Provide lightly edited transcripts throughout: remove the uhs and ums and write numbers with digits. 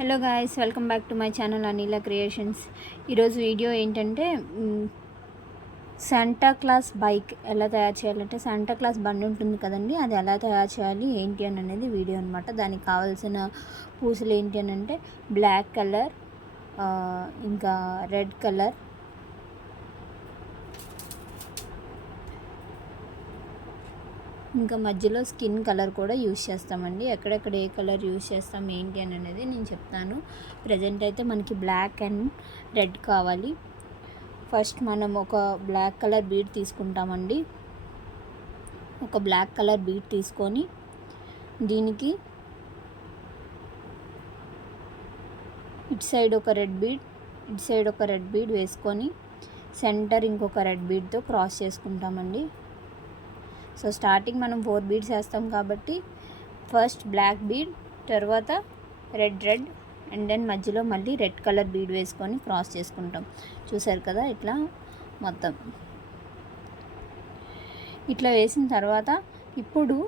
Hello guys, welcome back to my channel Anila Creations. ఈరోజు video ఏంటంటే Santa Claus bike ఎలా తయారు చేయాలంటే, శాంటా క్లాస్ బండి ఉంటుంది కదండి, అది ఎలా తయారు చేయాలి ఏంటి అని అనేది వీడియో అనమాట. దానికి కావాల్సిన పూసలు ఏంటి అని అంటే బ్లాక్ కలర్, ఇంకా రెడ్ కలర్, ఇంకా మధ్యలో స్కిన్ కలర్ కూడా యూస్ చేస్తామండి. ఎక్కడెక్కడ ఏ కలర్ యూస్ చేస్తాం ఏంటి అని అనేది నేను చెప్తాను. ప్రజెంట్ అయితే మనకి బ్లాక్ అండ్ రెడ్ కావాలి. ఫస్ట్ మనం ఒక బ్లాక్ కలర్ బీడ్ తీసుకుంటామండి. ఒక బ్లాక్ కలర్ బీడ్ తీసుకొని దీనికి ఇటు సైడ్ ఒక రెడ్ బీడ్, ఇటు సైడ్ ఒక రెడ్ బీడ్ వేసుకొని సెంటర్ ఇంకొక రెడ్ బీడ్తో క్రాస్ చేసుకుంటామండి. సో స్టార్టింగ్ మనం 4 బీడ్స్ వేస్తాం కాబట్టి ఫస్ట్ బ్లాక్ బీడ్, తర్వాత రెడ్ అండ్ దెన్ మధ్యలో మళ్ళీ రెడ్ కలర్ బీడ్ వేసుకొని క్రాస్ చేసుకుంటాం. చూసారు కదా, ఇట్లా మొత్తం ఇట్లా వేసిన తర్వాత ఇప్పుడు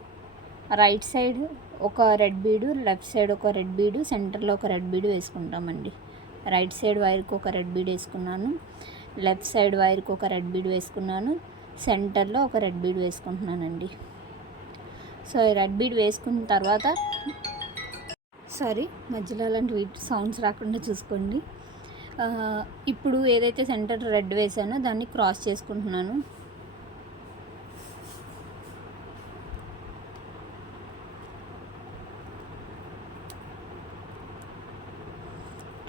రైట్ సైడ్ ఒక రెడ్ బీడు, లెఫ్ట్ సైడ్ ఒక రెడ్ బీడు, సెంటర్లో ఒక రెడ్ బీడు వేసుకుంటామండి. రైట్ సైడ్ వైర్కి ఒక రెడ్ బీడ్ వేసుకున్నాను, లెఫ్ట్ సైడ్ వైర్కి ఒక రెడ్ బీడ్ వేసుకున్నాను, సెంటర్లో ఒక రెడ్ బీడ్ వేసుకుంటున్నానండి. సో ఈ రెడ్ బీడ్ వేసుకున్న తర్వాత మధ్యలో అలాంటి సౌండ్స్ రాకుండా చూసుకోండి. ఇప్పుడు ఏదైతే సెంటర్ రెడ్ వేసానో దాన్ని క్రాస్ చేసుకుంటున్నాను.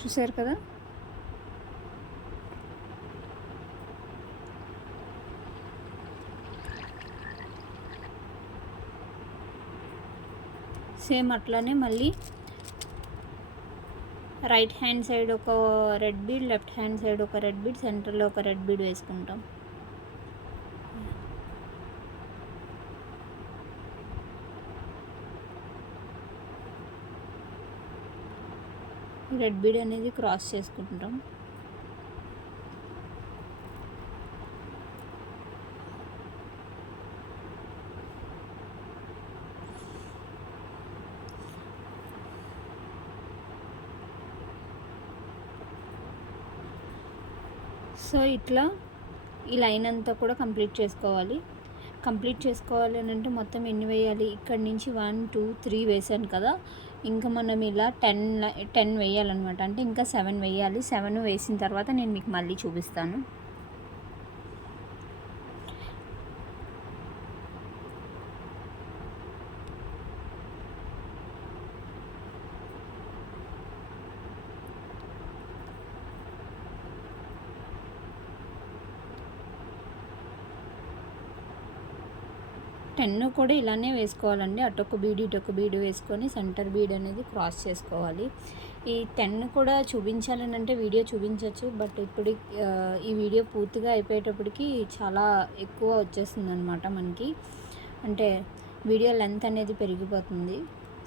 చూసారు కదా, సేమ్ అట్లానే మళ్ళీ రైట్ హ్యాండ్ సైడ్ ఒక red bead, left hand side ఒక రెడ్ బీడ్, సెంటర్లో ఒక రెడ్ బీడ్ వేసుకుంటాం. రెడ్ బీడ్ అనేది క్రాస్ చేసుకుంటాం. సో ఇట్లా ఈ లైన్ అంతా కూడా కంప్లీట్ చేసుకోవాలి అని అంటే మొత్తం ఎన్ని వేయాలి, ఇక్కడి నుంచి 1 2 3 వేసాను కదా, ఇంకా మనం ఇలా 10 వేయాలన్నమాట. అంటే ఇంకా 7 వేయాలి. 7 వేసిన తర్వాత నేను మీకు మళ్ళీ చూపిస్తాను. టెన్ కూడా ఇలానే వేసుకోవాలండి. అటొక బీడు ఇటొక బీడు వేసుకొని సెంటర్ బీడ్ అనేది క్రాస్ చేసుకోవాలి. ఈ 10 కూడా చూపించాలని అంటే వీడియో చూపించవచ్చు, బట్ ఇప్పుడు ఈ వీడియో పూర్తిగా అయిపోయేటప్పటికి చాలా ఎక్కువ వచ్చేస్తుంది అనమాట మనకి. అంటే వీడియో లెంత్ అనేది పెరిగిపోతుంది.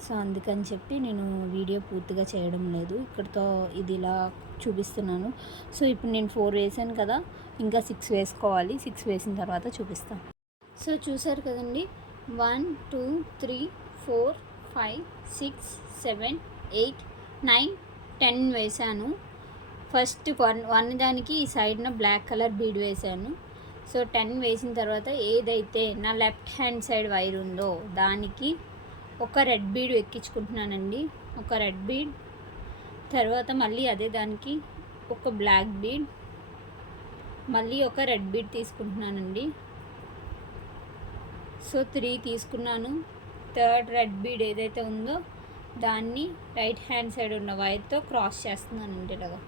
సో అందుకని చెప్పి నేను వీడియో పూర్తిగా చేయడం లేదు, ఇక్కడితో ఇది ఇలా చూపిస్తున్నాను. సో ఇప్పుడు నేను 4 వేసాను కదా, ఇంకా 6 వేసుకోవాలి. 6 వేసిన తర్వాత చూపిస్తాను. సో చూసారు కదండి, 1 2 3 4 5 6 7 8 9 10 వేసాను. ఫస్ట్ వన్ దానికి ఈ సైడ్న బ్లాక్ కలర్ బీడ్ వేసాను. సో 10 వేసిన తర్వాత ఏదైతే నా లెఫ్ట్ హ్యాండ్ సైడ్ వైర్ ఉందో దానికి ఒక రెడ్ బీడ్ ఎక్కించుకుంటున్నానండి. ఒక రెడ్ బీడ్ తర్వాత మళ్ళీ అదే దానికి ఒక బ్లాక్ బీడ్, మళ్ళీ ఒక రెడ్ బీడ్ తీసుకుంటున్నానండి. సో 3 తీసుకున్నాను. థర్డ్ రెడ్ బీడ్ ఏదైతే ఉందో దాన్ని రైట్ హ్యాండ్ సైడ్ ఉన్న వైర్తో క్రాస్ చేస్తున్నానండి ఇలాగా.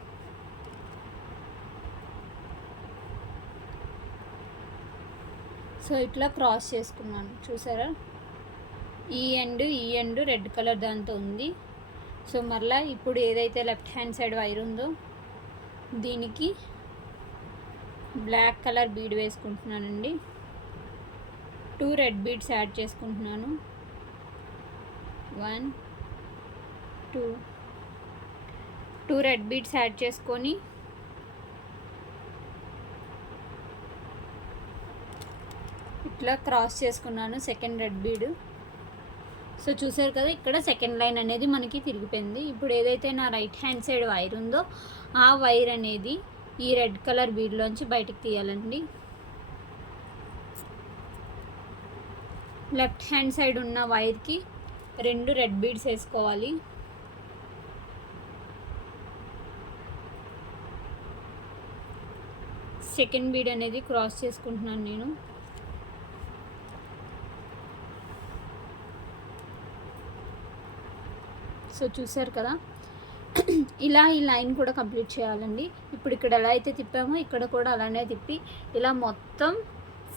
సో ఇట్లా క్రాస్ చేసుకున్నాను. చూసారా, ఈ ఎండ్ రెడ్ కలర్ దాంతో ఉంది. సో మరలా ఇప్పుడు ఏదైతే లెఫ్ట్ హ్యాండ్ సైడ్ వైర్ ఉందో దీనికి బ్లాక్ కలర్ బీడ్ వేసుకుంటున్నానండి. 2 రెడ్ బీడ్స్ యాడ్ చేసుకుంటున్నాను. 1 2 రెడ్ బీడ్స్ యాడ్ చేసుకొని ఇట్లా క్రాస్ చేసుకున్నాను సెకండ్ రెడ్ బీడ్. సో చూసారు కదా, ఇక్కడ సెకండ్ లైన్ అనేది మనకి తిరిగిపోయింది. ఇప్పుడు ఏదైతే నా రైట్ హ్యాండ్ సైడ్ వైర్ ఉందో ఆ వైర్ అనేది ఈ రెడ్ కలర్ బీడ్లోంచి బయటకు తీయాలండి. లెఫ్ట్ హ్యాండ్ సైడ్ ఉన్న వైర్కి 2 రెడ్ బీడ్స్ వేసుకోవాలి. సెకండ్ బీడ్ అనేది క్రాస్ చేసుకుంటున్నాను నేను. సో చూసారు కదా, ఇలా ఈ లైన్ కూడా కంప్లీట్ చేయాలండి. ఇప్పుడు ఇక్కడ ఎలా అయితే తిప్పామో ఇక్కడ కూడా అలానే తిప్పి ఇలా మొత్తం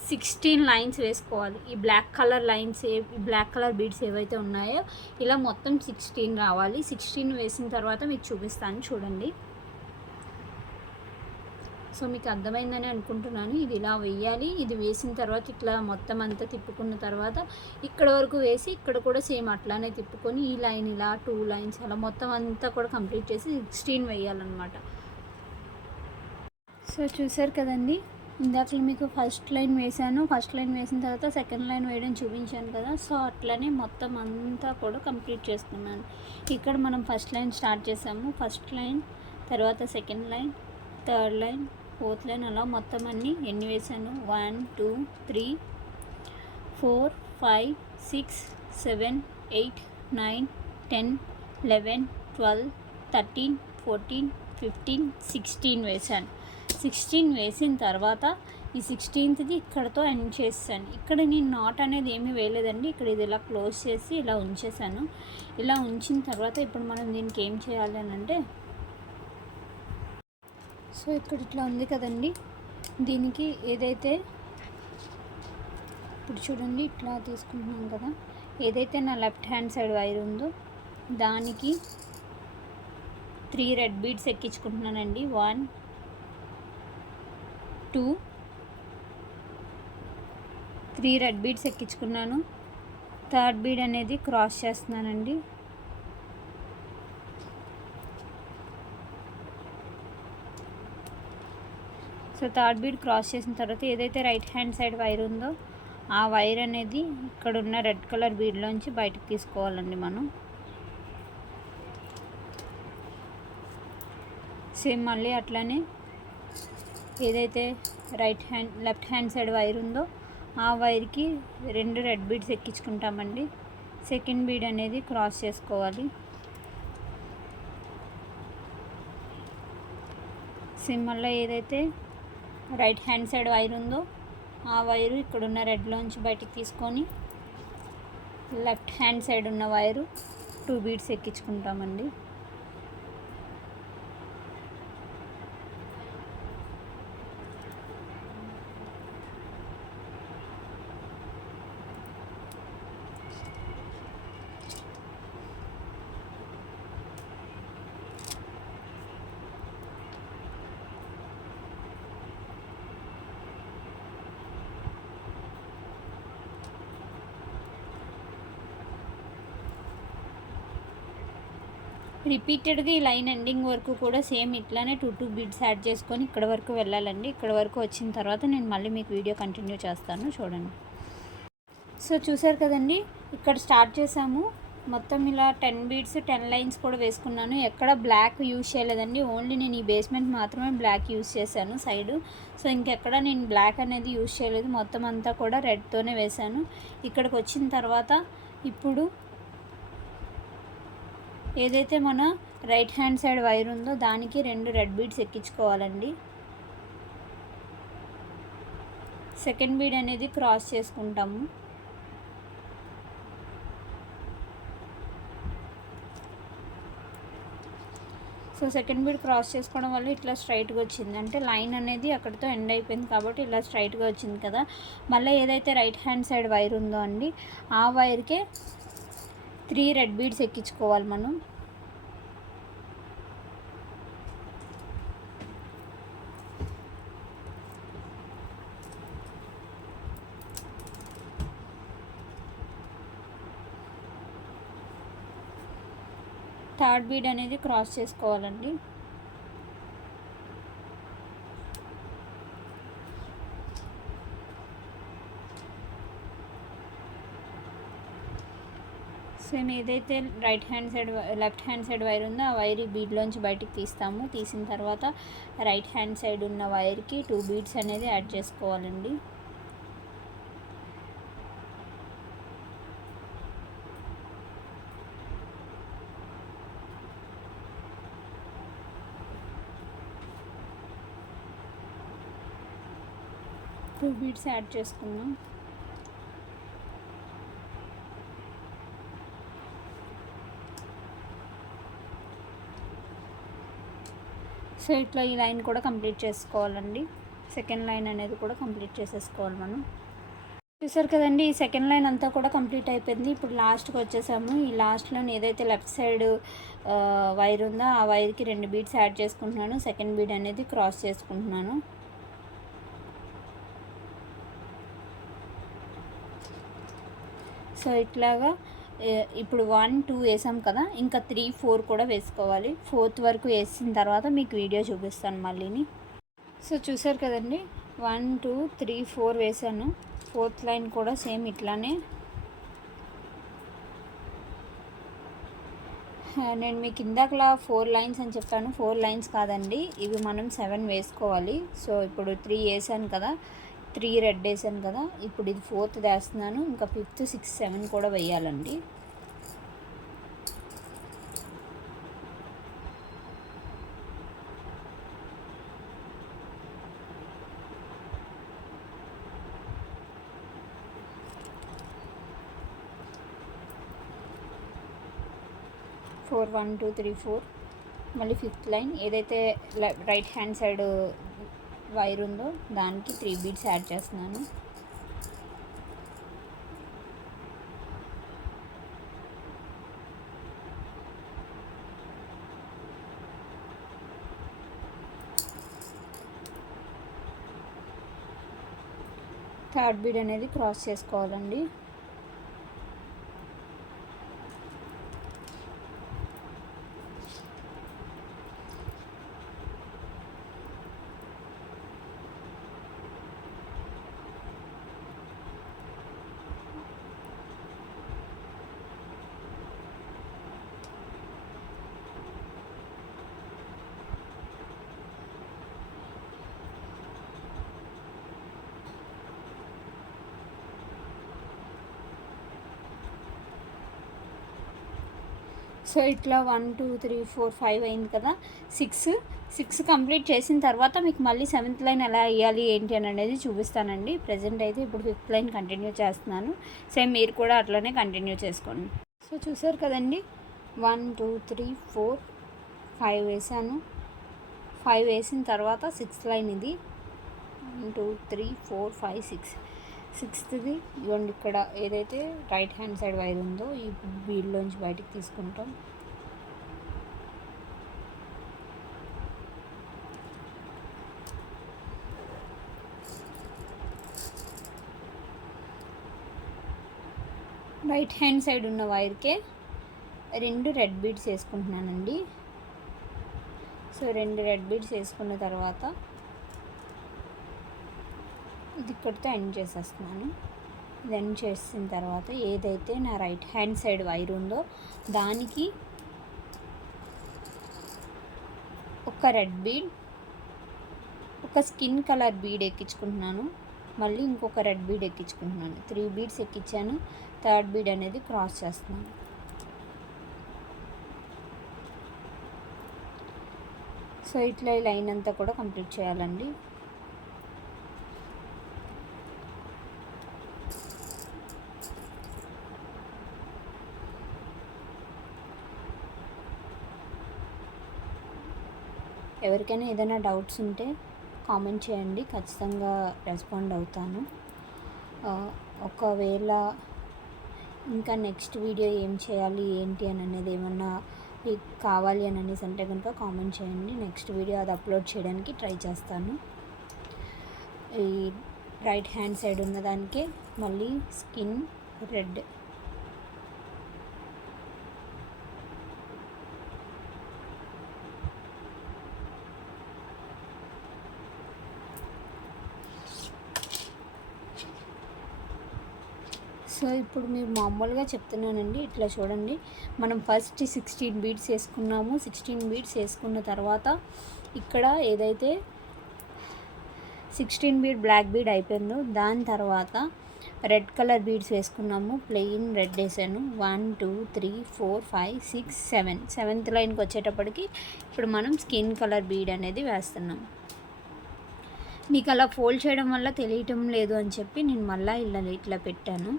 16 లైన్స్ వేసుకోవాలి. ఈ black colour lines black colour beads ఏవైతే ఉన్నాయో ఇలా మొత్తం 16 రావాలి. 16 వేసిన తర్వాత మీకు చూపిస్తాను చూడండి. సో మీకు అర్థమైందని అనుకుంటున్నాను. ఇది ఇలా వేయాలి. ఇది వేసిన తర్వాత ఇట్లా మొత్తం అంతా తిప్పుకున్న తర్వాత ఇక్కడ వరకు వేసి ఇక్కడ కూడా సేమ్ అట్లానే తిప్పుకొని ఈ లైన్ ఇలా 2 లైన్స్ అలా మొత్తం అంతా కూడా కంప్లీట్ చేసి 16 వేయాలన్నమాట. సో చూసారు కదండి, ఇందాక మీకు ఫస్ట్ లైన్ వేసాను. ఫస్ట్ లైన్ వేసిన తర్వాత సెకండ్ లైన్ వేయడం చూపించాను కదా. సో అట్లనే మొత్తం అంతా కూడా కంప్లీట్ చేసుకున్నాను. ఇక్కడ మనం ఫస్ట్ లైన్ స్టార్ట్ చేసాము. ఫస్ట్ లైన్ తర్వాత second line, third line, fourth line, అలా మొత్తం అన్నీ ఎన్ని వేసాను 1 2 3 4 5 6 7 8 9 10 11 12 13 14 15 16 వేసాను. 16 వేసిన తర్వాత ఈ 16th ఇక్కడతో ఎండ్ చేస్తాను. ఇక్కడ నేను నాట్ అనేది ఏమీ వేయలేదండి. ఇక్కడ ఇది ఇలా క్లోజ్ చేసి ఇలా ఉంచేసాను. ఇలా ఉంచిన తర్వాత ఇప్పుడు మనం దీనికి ఏం చేయాలి అని అంటే, సో ఇక్కడ ఇట్లా ఉంది కదండి, దీనికి ఏదైతే ఇప్పుడు చూడండి ఇట్లా తీసుకుంటున్నాం కదా, ఏదైతే నా లెఫ్ట్ హ్యాండ్ సైడ్ వైర్ ఉందో దానికి 3 రెడ్ బీడ్స్ ఎక్కించుకుంటున్నానండి. 1 2 3 రెడ్ బీడ్స్ ఎక్కించుకున్నాను. థర్డ్ బీడ్ అనేది క్రాస్ చేస్తున్నానండి. సో థర్డ్ బీడ్ క్రాస్ చేసిన తర్వాత ఏదైతే రైట్ హ్యాండ్ సైడ్ వైర్ ఉందో ఆ వైర్ అనేది ఇక్కడ ఉన్న రెడ్ కలర్ బీడ్లోంచి బయటకు తీసుకోవాలండి మనం. సేమ్ మళ్ళీ అట్లానే ఏదైతే లెఫ్ట్ హ్యాండ్ సైడ్ వైర్ ఉందో ఆ వైర్కి 2 రెడ్ బీడ్స్ ఎక్కించుకుంటామండి. సెకండ్ బీడ్ అనేది క్రాస్ చేసుకోవాలి. సేమ్ మళ్ళీ ఏదైతే రైట్ హ్యాండ్ సైడ్ వైర్ ఉందో ఆ వైరు ఇక్కడున్న రెడ్లోంచి బయటికి తీసుకొని లెఫ్ట్ హ్యాండ్ సైడ్ ఉన్న వైరు 2 బీడ్స్ ఎక్కించుకుంటామండి. రిపీటెడ్గా ఈ లైన్ ఎండింగ్ వరకు కూడా సేమ్ ఇట్లానే 2 బీడ్స్ యాడ్ చేసుకొని ఇక్కడ వరకు వెళ్ళాలండి. ఇక్కడ వరకు వచ్చిన తర్వాత నేను మళ్ళీ మీకు వీడియో కంటిన్యూ చేస్తాను చూడండి. సో చూసారు కదండి, ఇక్కడ స్టార్ట్ చేసాము. మొత్తం ఇలా 10 బీడ్స్ 10 లైన్స్ కూడా వేసుకున్నాను. ఎక్కడ బ్లాక్ యూజ్ చేయలేదండి. ఓన్లీ నేను ఈ బేస్మెంట్ మాత్రమే బ్లాక్ యూజ్ చేశాను సైడు. సో ఇంకెక్కడ నేను బ్లాక్ అనేది యూజ్ చేయలేదు. మొత్తం అంతా కూడా రెడ్తోనే వేశాను. ఇక్కడికి వచ్చిన తర్వాత ఇప్పుడు ఏదైతే మన రైట్ హ్యాండ్ సైడ్ వైర్ ఉందో దానికి 2 రెడ్ బీడ్స్ ఎక్కించుకోవాలండి. సెకండ్ బీడ్ అనేది క్రాస్ చేసుకుంటాము. సో సెకండ్ బీడ్ క్రాస్ చేసుకోవడం వల్ల ఇట్లా స్ట్రైట్గా వచ్చింది. అంటే లైన్ అనేది అక్కడితో ఎండ్ అయిపోయింది కాబట్టి ఇలా స్ట్రైట్గా వచ్చింది కదా. మళ్ళీ ఏదైతే రైట్ హ్యాండ్ సైడ్ వైర్ ఉందో అండి ఆ వైర్కే 3 రెడ్ బీడ్స్ ఎక్కించుకోవాలి మనం. థర్డ్ బీడ్ అనేది క్రాస్ చేసుకోవాలండి. సేమ్ ఏదైతే లెఫ్ట్ హ్యాండ్ సైడ్ వైర్ ఉందో ఆ వైర్ ఈ బీడ్లోంచి బయటికి తీస్తాము. తీసిన తర్వాత రైట్ హ్యాండ్ సైడ్ ఉన్న వైర్కి 2 బీడ్స్ అనేది యాడ్ చేసుకోవాలండి. టూ బీడ్స్ యాడ్ చేసుకున్నాం. సో ఇట్లా ఈ లైన్ కూడా కంప్లీట్ చేసుకోవాలండి. సెకండ్ లైన్ అనేది కూడా కంప్లీట్ చేసేసుకోవాలి మనం. చూసారు కదండి, ఈ సెకండ్ లైన్ అంతా కూడా కంప్లీట్ అయిపోయింది. ఇప్పుడు లాస్ట్కి వచ్చేసాము. ఈ లాస్ట్లో ఏదైతే లెఫ్ట్ సైడ్ వైర్ ఉందో ఆ వైర్కి 2 బీడ్స్ యాడ్ చేసుకుంటున్నాను. సెకండ్ బీడ్ అనేది క్రాస్ చేసుకుంటున్నాను. సో ఇట్లాగా ఇప్పుడు 1 2 వేసాం కదా, ఇంకా 3 4 కూడా వేసుకోవాలి. 4th వరకు వేసిన తర్వాత మీకు వీడియో చూపిస్తాను మళ్ళీని. సో చూసారు కదండి, 1 2 3 4 వేసాను. 4th లైన్ కూడా సేమ్ ఇట్లానే. నేను మీకు ఇందాకలా 4 లైన్స్ అని చెప్పాను. 4 లైన్స్ కాదండి, ఇవి మనం 7 వేసుకోవాలి. సో ఇప్పుడు 3 వేసాను కదా, 3 రెడ్ వేసాను కదా, ఇప్పుడు ఇది 4th వేస్తున్నాను. ఇంకా 5th 6 7 కూడా వేయాలండి. ఫోర్ 1 2 3 4. మళ్ళీ 5th లైన్ ఏదైతే రైట్ హ్యాండ్ సైడ్ వైర్ ఉందో దానికి 3 బీడ్స్ యాడ్ చేస్తున్నాను. థర్డ్ బీడ్ అనేది క్రాస్ చేసుకోవాలండి. సో ఇట్లా 1 2 3 4 5 అయింది కదా, 6 కంప్లీట్ చేసిన తర్వాత మీకు మళ్ళీ 7th లైన్ ఎలా వేయాలి ఏంటి అని అనేది చూపిస్తానండి. ప్రజెంట్ అయితే ఇప్పుడు 5th లైన్ కంటిన్యూ చేస్తున్నాను. సేమ్ మీరు కూడా అట్లనే కంటిన్యూ చేసుకోండి. సో చూసారు కదండి, 1 2 3 4 5 వేసాను. 5 వేసిన తర్వాత 6th లైన్ ఇది. 1 2 3 4 5 6. 6th ఇవ్వండి, ఇక్కడ ఏదైతే రైట్ హ్యాండ్ సైడ్ వైర్ ఉందో ఈ బీడ్లోంచి బయటికి తీసుకుంటాం. రైట్ హ్యాండ్ సైడ్ ఉన్న వైర్కే 2 రెడ్ బీడ్స్ వేసుకుంటున్నానండి. సో 2 రెడ్ బీడ్స్ వేసుకున్న తర్వాత ఇది ఇక్కడితో ఎండ్ చేసేస్తున్నాను. ఇది ఎండ్ చేసిన తర్వాత ఏదైతే నా రైట్ హ్యాండ్ సైడ్ వైర్ ఉందో దానికి ఒక రెడ్ బీడ్, ఒక స్కిన్ కలర్ బీడ్ ఎక్కించుకుంటున్నాను. మళ్ళీ ఇంకొక రెడ్ బీడ్ ఎక్కించుకుంటున్నాను. 3 బీడ్స్ ఎక్కించాను. థర్డ్ బీడ్ అనేది క్రాస్ చేస్తున్నాను. సో ఇట్లా ఈ లైన్ అంతా కూడా కంప్లీట్ చేయాలండి. ఎవరికైనా ఏదైనా డౌట్స్ ఉంటే కామెంట్ చేయండి, ఖచ్చితంగా రెస్పాండ్ అవుతాను. ఒకవేళ ఇంకా నెక్స్ట్ వీడియో ఏం చేయాలి ఏంటి అని అనేది ఏమన్నా కావాలి అని అనేసి అంటే కనుక కామెంట్ చేయండి. నెక్స్ట్ వీడియో అది అప్లోడ్ చేయడానికి ట్రై చేస్తాను. ఈ రైట్ హ్యాండ్ సైడ్ ఉన్నదానికే మళ్ళీ స్కిన్ రెడ్, సో ఇప్పుడు మీరు మామూలుగా చెప్తున్నానండి, ఇట్లా చూడండి. మనం ఫస్ట్ 16 బీడ్స్ వేసుకున్నాము. 16 బీడ్స్ వేసుకున్న తర్వాత ఇక్కడ ఏదైతే 16 బీడ్ బ్లాక్ బీడ్ అయిపోయిందో దాని తర్వాత రెడ్ కలర్ బీడ్స్ వేసుకున్నాము. ప్లెయిన్ రెడ్ వేసాను. 1 2 3 4 5 6 7 సెవెంత్ లైన్కి వచ్చేటప్పటికి ఇప్పుడు మనం స్కిన్ కలర్ బీడ్ అనేది వేస్తున్నాం. మీకు అలా ఫోల్డ్ చేయడం వల్ల తెలియటం లేదు అని చెప్పి నేను మళ్ళీ ఇట్లా పెట్టాను.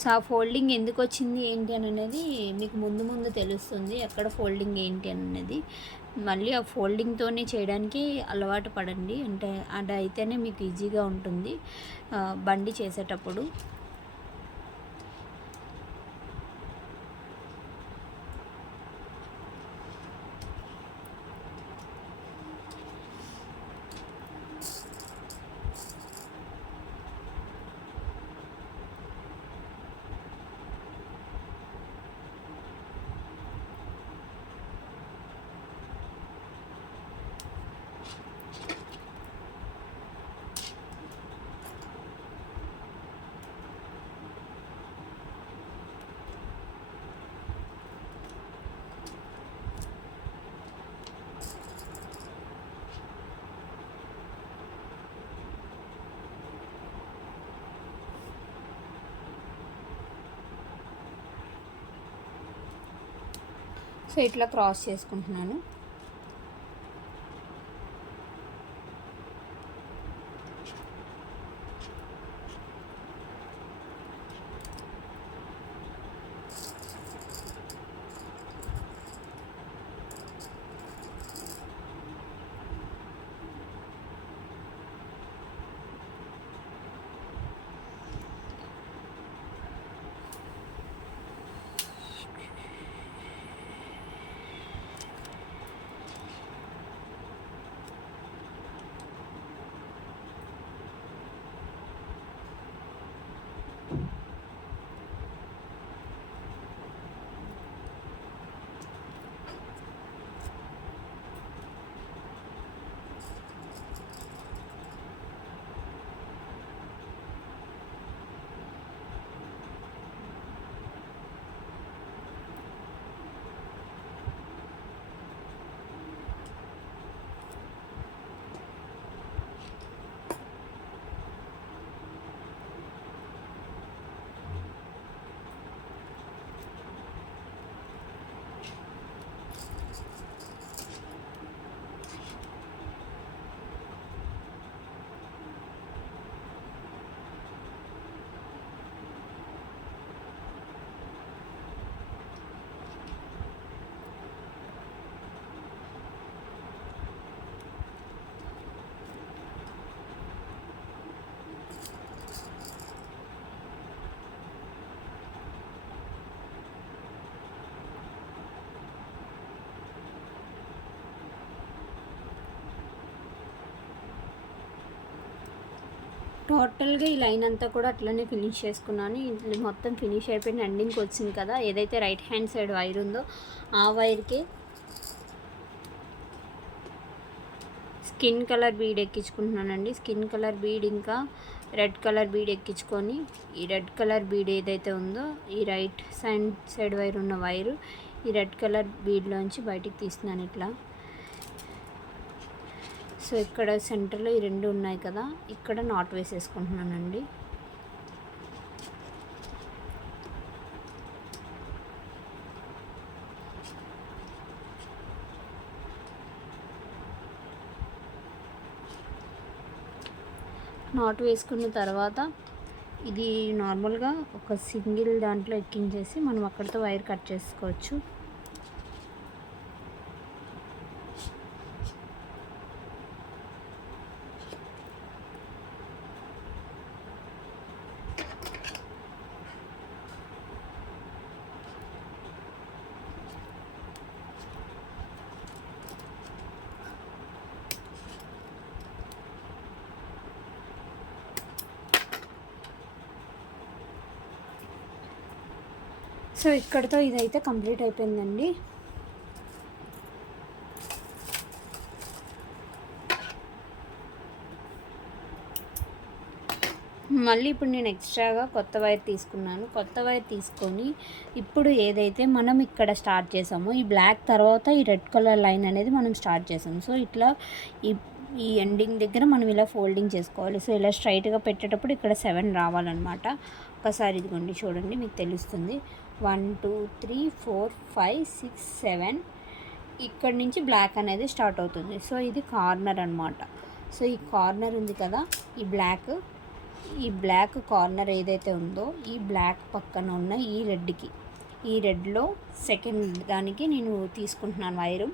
సో ఆ ఫోల్డింగ్ ఎందుకు వచ్చింది ఏంటి అని అనేది మీకు ముందు ముందు తెలుస్తుంది, ఎక్కడ ఫోల్డింగ్ ఏంటి అనేది. మళ్ళీ ఆ ఫోల్డింగ్తోనే చేయడానికి అలవాటు పడండి, అంటే అది అయితేనే మీకు ఈజీగా ఉంటుంది బండి చేసేటప్పుడు. సో ఇట్లా క్రాస్ చేసుకుంటున్నాను. టోటల్గా ఈ లైన్ అంతా కూడా అట్లనే ఫినిష్ చేసుకున్నాను. ఇది మొత్తం ఫినిష్ అయిపోయిన ఎండింగ్కి వచ్చింది కదా, ఏదైతే రైట్ హ్యాండ్ సైడ్ వైర్ ఉందో ఆ వైర్కి స్కిన్ కలర్ బీడ్ ఎక్కించుకుంటున్నానండి. స్కిన్ కలర్ బీడ్ ఇంకా రెడ్ కలర్ బీడ్ ఎక్కించుకొని ఈ రెడ్ కలర్ బీడ్ ఏదైతే ఉందో ఈ రైట్ సైడ్ వైర్ ఉన్న వైరు ఈ రెడ్ కలర్ బీడ్లోంచి బయటికి తీస్తున్నాను ఇట్లా. సో ఇక్కడ సెంటర్లో ఈ రెండు ఉన్నాయి కదా, ఇక్కడ నాట్ వేసేసుకుంటున్నానండి. నాట్ వేసుకున్న తర్వాత ఇది నార్మల్గా ఒక సింగిల్ దాంట్లో ఎక్కించేసి మనం అక్కడితో వైర్ కట్ చేసుకోవచ్చు. సో ఇక్కడితో ఇదైతే కంప్లీట్ అయిపోయిందండి. మళ్ళీ ఇప్పుడు నేను ఎక్స్ట్రాగా కొత్త వైర్ తీసుకున్నాను. కొత్త వైర్ తీసుకొని ఇప్పుడు ఏదైతే మనం ఇక్కడ స్టార్ట్ చేసామో ఈ బ్లాక్ తర్వాత ఈ రెడ్ కలర్ లైన్ అనేది మనం స్టార్ట్ చేసాం. సో ఇట్లా ఈ ఈ ఎండింగ్ దగ్గర మనం ఇలా ఫోల్డింగ్ చేసుకోవాలి. సో ఇలా స్ట్రైట్గా పెట్టేటప్పుడు ఇక్కడ 7 రావాలన్నమాట. ఒకసారి ఇదిగోండి చూడండి, మీకు తెలుస్తుంది. 1 2 3 4 5 6 7 ఇక్కడ నుంచి బ్లాక్ అనేది స్టార్ట్ అవుతుంది. సో ఇది కార్నర్ అనమాట. సో ఈ కార్నర్ ఉంది కదా, ఈ బ్లాక్ కార్నర్ ఏదైతే ఉందో ఈ బ్లాక్ పక్కన ఉన్న ఈ రెడ్లో సెకండ్ దానికి నేను తీసుకుంటున్నాను వైరు.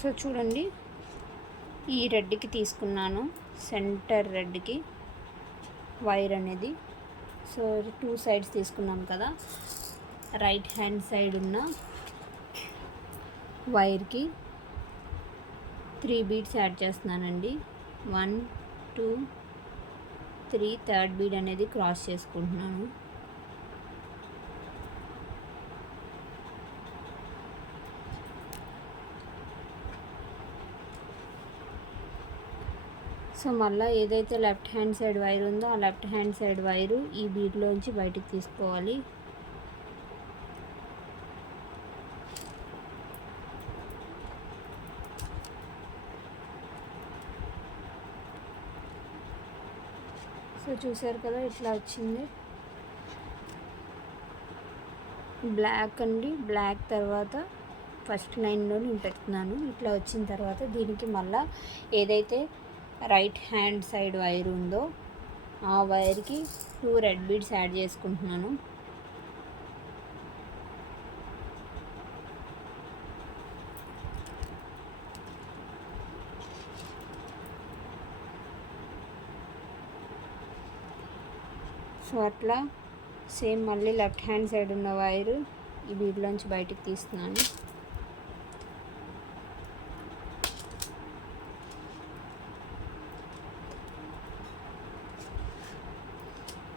సో చూడండి, ఈ రెడ్కి తీసుకున్నాను, సెంటర్ రెడ్కి వైర్ అనేది. సో 2 సైడ్స్ తీసుకున్నాం కదా, రైట్ హ్యాండ్ సైడ్ ఉన్న వైర్కి 3 బీడ్స్ యాడ్ చేస్తున్నానండి. 1 2 3 థర్డ్ బీడ్ అనేది క్రాస్ చేసుకుంటున్నాను. సో మళ్ళీ ఏదైతే లెఫ్ట్ హ్యాండ్ సైడ్ వైర్ ఉందో ఆ లెఫ్ట్ హ్యాండ్ సైడ్ వైరు ఈ బీడ్లోంచి బయటికి తీసుకోవాలి. సో చూసారు కదా, ఇట్లా వచ్చింది. బ్లాక్ అండి, బ్లాక్ తర్వాత ఫస్ట్ లైన్లో నేను పెడుతున్నాను. ఇట్లా వచ్చిన తర్వాత దీనికి మళ్ళీ ఏదైతే రైట్ హ్యాండ్ సైడ్ వైర్ ఉందో ఆ వైర్కి 2 రెడ్ బీడ్స్ యాడ్ చేసుకుంటున్నాను. సో అట్లా సేమ్ మళ్ళీ లెఫ్ట్ హ్యాండ్ సైడ్ ఉన్న వైరు ఈ బీడ్లోంచి బయటికి తీస్తున్నాను.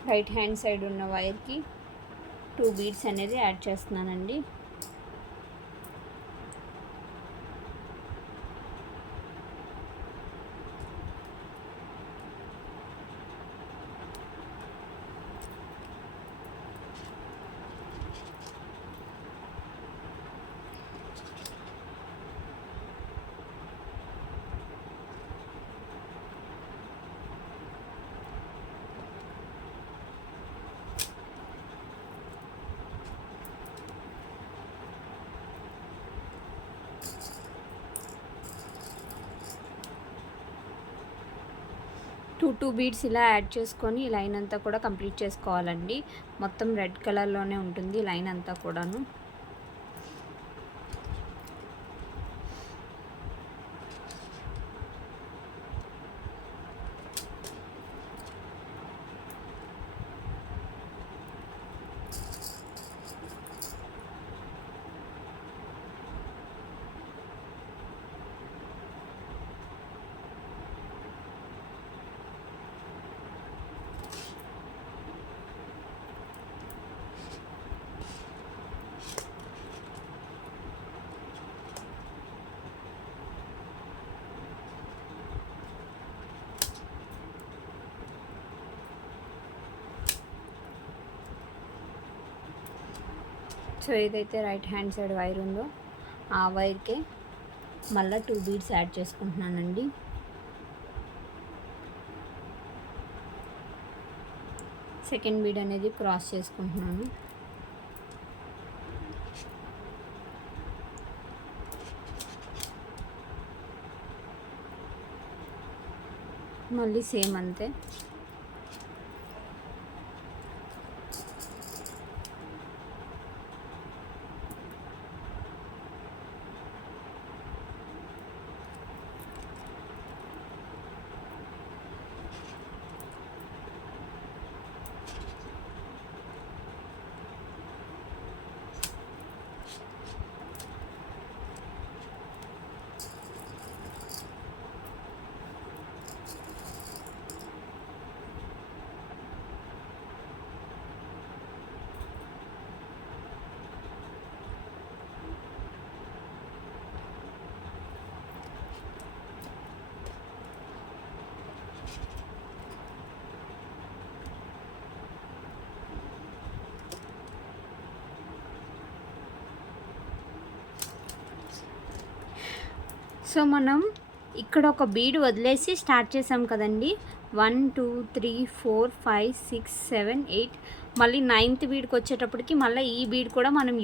రైట్ హ్యాండ్ సైడ్ ఉన్న వైర్కి 2 బీడ్స్ అనేది యాడ్ చేస్తున్నానండి. టూ బీడ్స్ ఇలా యాడ్ చేసుకొని ఈ లైన్ అంతా కూడా కంప్లీట్ చేసుకోవాలండి. మొత్తం రెడ్ కలర్లోనే ఉంటుంది లైన్ అంతా కూడాను. సో ఏదైతే రైట్ హ్యాండ్ సైడ్ వైర్ ఉందో ఆ వైర్కే మళ్ళీ 2 బీడ్స్ యాడ్ చేసుకుంటున్నానండి. సెకండ్ బీడ్ అనేది క్రాస్ చేసుకుంటున్నాను. మళ్ళీ సేమ్ అంతే. సో మనం ఇక్కడ ఒక బీడ్ వదిలేసి స్టార్ట్ చేసాం కదండి. 1 2 3 4 5 6 7 8 మళ్ళీ 9th బీడ్కి వచ్చేటప్పటికి మళ్ళీ ఈ బీడ్ కూడా మనం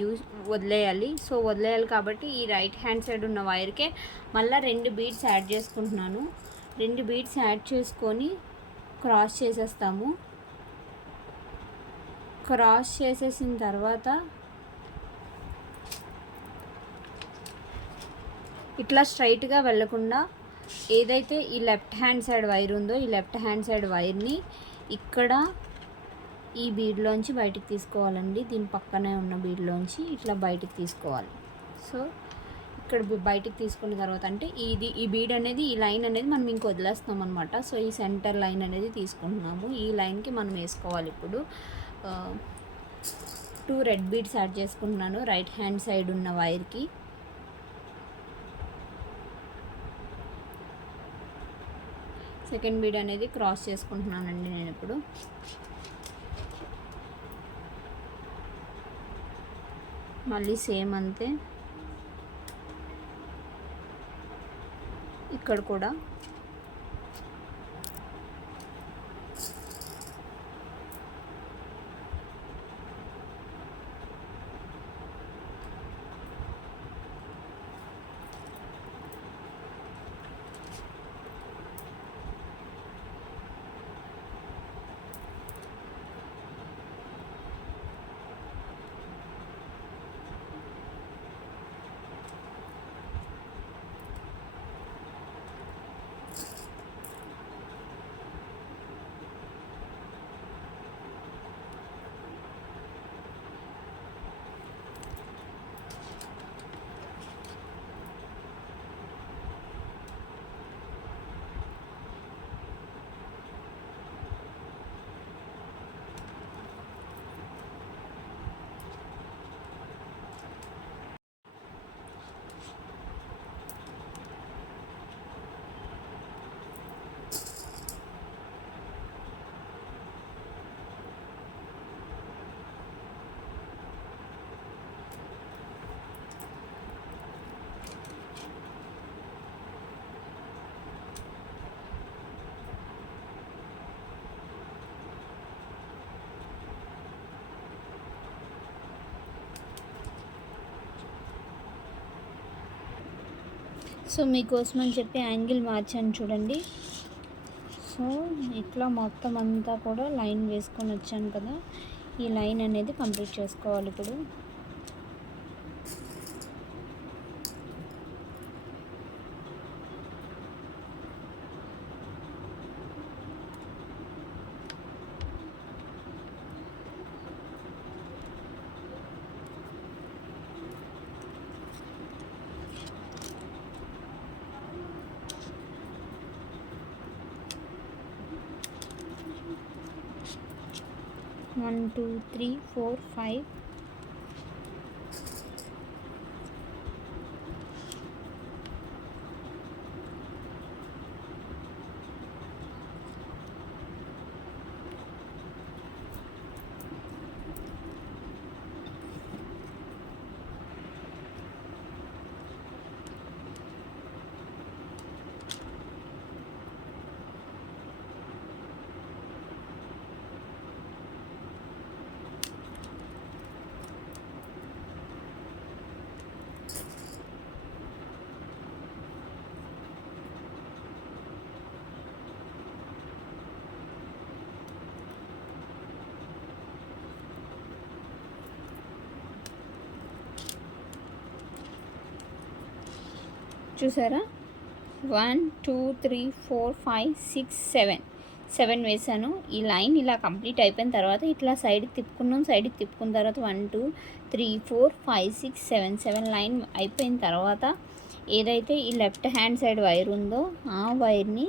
వదిలేయాలి. సో వదిలేయాలి కాబట్టి ఈ రైట్ హ్యాండ్ సైడ్ ఉన్న వైర్కే మళ్ళీ 2 బీడ్స్ యాడ్ చేసుకుంటున్నాను. 2 బీడ్స్ యాడ్ చేసుకొని క్రాస్ చేసేస్తాము. క్రాస్ చేసేసిన తర్వాత ఇట్లా స్ట్రైట్గా వెళ్ళకుండా ఏదైతే ఈ లెఫ్ట్ హ్యాండ్ సైడ్ వైర్ ఉందో ఈ లెఫ్ట్ హ్యాండ్ సైడ్ వైర్ని ఇక్కడ ఈ బీడ్లోంచి బయటికి తీసుకోవాలండి. దీని పక్కనే ఉన్న బీడ్లోంచి ఇట్లా బయటికి తీసుకోవాలి. సో ఇక్కడ బయటికి తీసుకున్న తర్వాత అంటే ఈ బీడ్ అనేది ఈ లైన్ అనేది మనం ఇంక వదిలేస్తాం అనమాట. సో ఈ సెంటర్ లైన్ అనేది తీసుకుంటున్నాము. ఈ లైన్కి మనం వేసుకోవాలి. ఇప్పుడు 2 రెడ్ బీడ్స్ యాడ్ చేసుకుంటున్నాను రైట్ హ్యాండ్ సైడ్ ఉన్న వైర్కి. సెకండ్ బీడ్ అనేది క్రాస్ చేసుకుంటున్నానండి నేను ఇప్పుడు. మళ్ళీ సేమ్ అంతే ఇక్కడ కూడా. సో మీకోసం అని చెప్పి యాంగిల్ మార్చాను చూడండి. సో ఇట్లా మొత్తం అంతా కూడా లైన్ వేసుకొని వచ్చాను కదా, ఈ లైన్ అనేది కంప్లీట్ చేసుకోవాలి ఇప్పుడు. One, 2, 3, 4, 5. చూసారా 1 2 3 4 5 6 7 వేసాను. ఈ లైన్ ఇలా కంప్లీట్ అయిపోయిన తర్వాత ఇట్లా సైడ్కి తిప్పుకున్నాం. సైడ్కి తిప్పుకున్న తర్వాత 1 2 3 4 5 6 7 లైన్ అయిపోయిన తర్వాత ఏదైతే ఈ లెఫ్ట్ హ్యాండ్ సైడ్ వైర్ ఉందో ఆ వైర్ని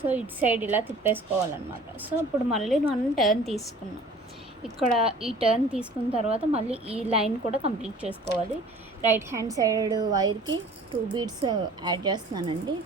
సో ఇటు సైడ్ ఇలా తిప్పేసుకోవాలన్నమాట. సో ఇప్పుడు మళ్ళీ మనం టర్న్ తీసుకున్నాం. ఇక్కడ ఈ టర్న్ తీసుకున్న తర్వాత మళ్ళీ ఈ లైన్ కూడా కంప్లీట్ చేసుకోవాలి. రైట్ హ్యాండ్ సైడ్ వైర్కి 2 బీడ్స్ యాడ్ చేస్తున్నానండి.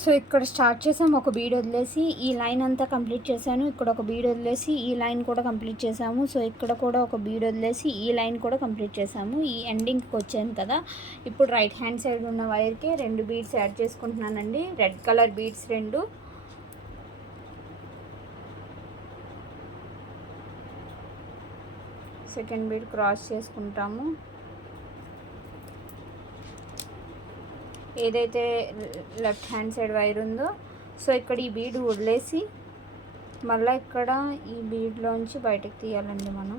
సో ఇక్కడ స్టార్ట్ చేసాము, ఒక బీడ్ వదిలేసి ఈ లైన్ అంతా కంప్లీట్ చేశాను. ఇక్కడ ఒక బీడ్ వదిలేసి ఈ లైన్ కూడా కంప్లీట్ చేసాము. సో ఇక్కడ కూడా ఒక బీడ్ వదిలేసి ఈ లైన్ కూడా కంప్లీట్ చేసాము. ఈ ఎండింగ్కి వచ్చాను కదా. ఇప్పుడు రైట్ హ్యాండ్ సైడ్ ఉన్న వైర్కి 2 బీడ్స్ యాడ్ చేసుకుంటున్నానండి. Red colour beads 2. Second bead cross చేసుకుంటాము. ఏదైతే లెఫ్ట్ హ్యాండ్ సైడ్ వైర్ ఉందో, సో ఇక్కడ ఈ బీడ్ వదిలేసి మళ్ళీ ఇక్కడ ఈ బీడ్లోంచి బయటకు తీయాలండి మనం.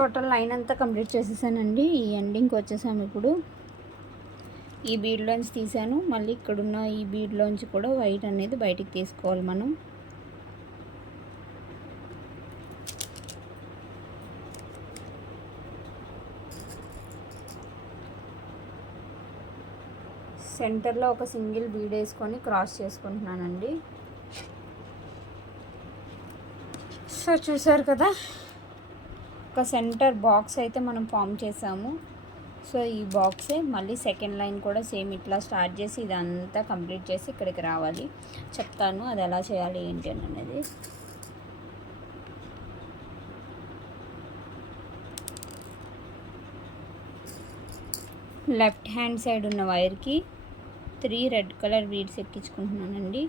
టోటల్ లైన్ అంతా కంప్లీట్ చేసేసానండి. ఈ ఎండింగ్కి వచ్చేసాము. ఇప్పుడు ఈ బీడ్లోంచి తీసాను, మళ్ళీ ఇక్కడున్న ఈ బీడ్లోంచి కూడా వైట్ అనేది బయటికి తీసుకోవాలి మనం. సెంటర్లో ఒక సింగిల్ బీడ్ వేసుకొని క్రాస్ చేసుకుంటున్నానండి. సో చూసారు కదా, ఒక సెంటర్ బాక్స్ అయితే మనం ఫామ్ చేసాము. సో ఈ బాక్సే మళ్ళీ సెకండ్ లైన్ కూడా సేమ్ ఇట్లా స్టార్ట్ చేసి ఇదంతా కంప్లీట్ చేసి ఇక్కడికి రావాలి. చెప్తాను అది ఎలా చేయాలి ఏంటి అనేది. లెఫ్ట్ హ్యాండ్ సైడ్ ఉన్న వైర్కి 3 రెడ్ కలర్ బీడ్స్ ఎక్కించుకుంటున్నానండి.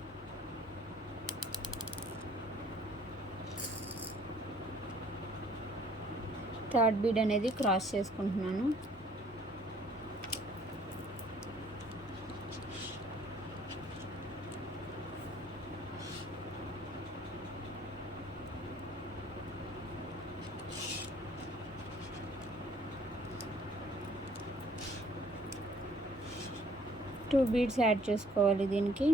థర్డ్ బీడ్ అనేది క్రాస్ చేసుకుంటున్నాను. టూ బీడ్స్ యాడ్ చేసుకోవాలి దీనికి.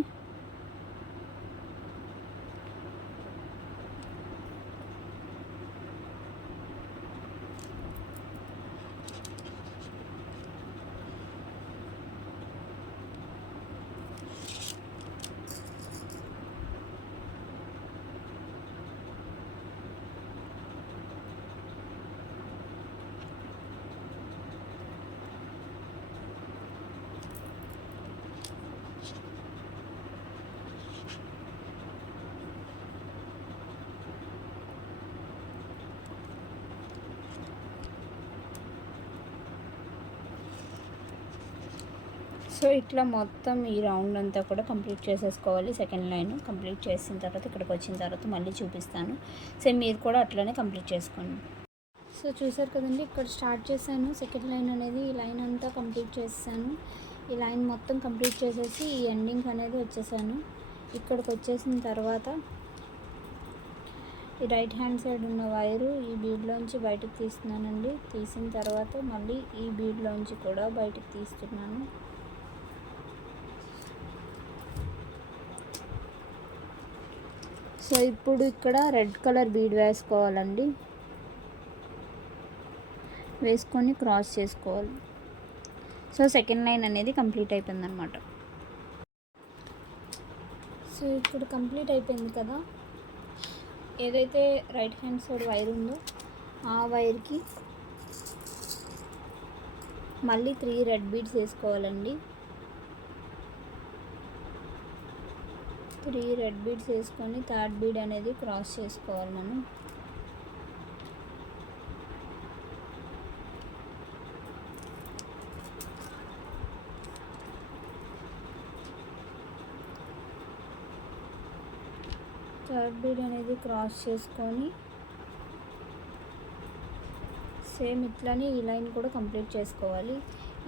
సో ఇట్లా మొత్తం ఈ రౌండ్ అంతా కూడా కంప్లీట్ చేసేసుకోవాలి. సెకండ్ లైన్ కంప్లీట్ చేసిన తర్వాత ఇక్కడికి వచ్చిన తర్వాత మళ్ళీ చూపిస్తాను. సో మీరు కూడా అట్లనే కంప్లీట్ చేసుకోండి. సో చూసారు కదండి, ఇక్కడ స్టార్ట్ చేశాను. సెకండ్ లైన్ అనేది ఈ లైన్ అంతా కంప్లీట్ చేసాను. ఈ లైన్ మొత్తం కంప్లీట్ చేసేసి ఈ ఎండింగ్ అనేది వచ్చేసాను. ఇక్కడికి వచ్చేసిన తర్వాత ఈ రైట్ హ్యాండ్ సైడ్ ఉన్న వైరు ఈ బీడ్లోంచి బయటకు తీస్తున్నానండి. తీసిన తర్వాత మళ్ళీ ఈ బీడ్లోంచి కూడా బయటకు తీస్తున్నాను. సో ఇప్పుడు ఇక్కడ రెడ్ కలర్ బీడ్ వేసుకోవాలండి. వేసుకొని క్రాస్ చేసుకోవాలి. సో సెకండ్ లైన్ అనేది కంప్లీట్ అయిపోయిందనమాట. సో ఇప్పుడు కంప్లీట్ అయిపోయింది కదా, ఏదైతే రైట్ హ్యాండ్ సైడ్ వైర్ ఉందో ఆ వైర్కి మళ్ళీ 3 రెడ్ బీడ్స్ వేసుకోవాలండి. 3 రెడ్ బీడ్స్ వేసుకొని థర్డ్ బీడ్ అనేది క్రాస్ చేసుకోవాలి మనం. థర్డ్ బీడ్ అనేది క్రాస్ చేసుకొని సేమ్ ఇట్లానే ఈ లైన్ కూడా కంప్లీట్ చేసుకోవాలి.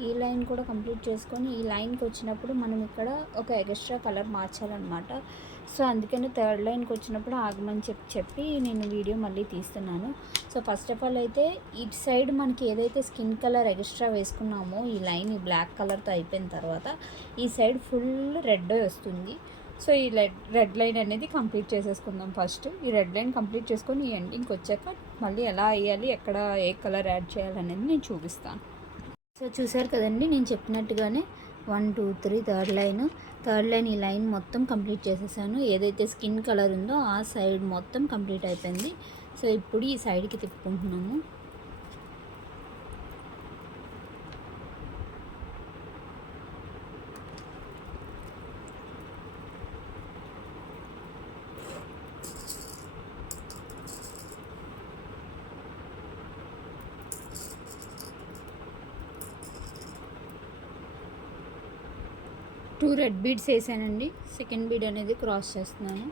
ఈ లైన్ కూడా కంప్లీట్ చేసుకొని ఈ లైన్కి వచ్చినప్పుడు మనం ఇక్కడ ఒక ఎక్స్ట్రా కలర్ మార్చాలన్నమాట. సో అందుకని థర్డ్ లైన్కి వచ్చినప్పుడు ఆగమని చెప్పి నేను వీడియో మళ్ళీ తీస్తున్నాను. సో ఫస్ట్ ఆఫ్ ఆల్ అయితే ఇటు సైడ్ మనకి ఏదైతే స్కిన్ కలర్ ఎక్స్ట్రా వేసుకున్నామో ఈ లైన్ ఈ బ్లాక్ కలర్తో అయిపోయిన తర్వాత ఈ సైడ్ ఫుల్ రెడ్ వస్తుంది. సో ఈ రెడ్ లైన్ అనేది కంప్లీట్ చేసేసుకుందాం. ఫస్ట్ ఈ రెడ్ లైన్ కంప్లీట్ చేసుకొని ఈ ఎండింగ్కి వచ్చాక మళ్ళీ ఎలా వేయాలి, ఎక్కడ ఏ కలర్ యాడ్ చేయాలనేది నేను చూపిస్తాను. సో చూసారు కదండి, నేను చెప్పినట్టుగానే 1 2 3 థర్డ్ లైన్ ఈ లైన్ మొత్తం కంప్లీట్ చేసేసాను. ఏదైతే స్కిన్ కలర్ ఉందో ఆ సైడ్ మొత్తం కంప్లీట్ అయిపోయింది. సో ఇప్పుడు ఈ సైడ్కి తిప్పుకుంటున్నాము. టూ రెడ్ బీడ్స్ వేసానండి. సెకండ్ బీడ్ అనేది క్రాస్ చేస్తున్నాను.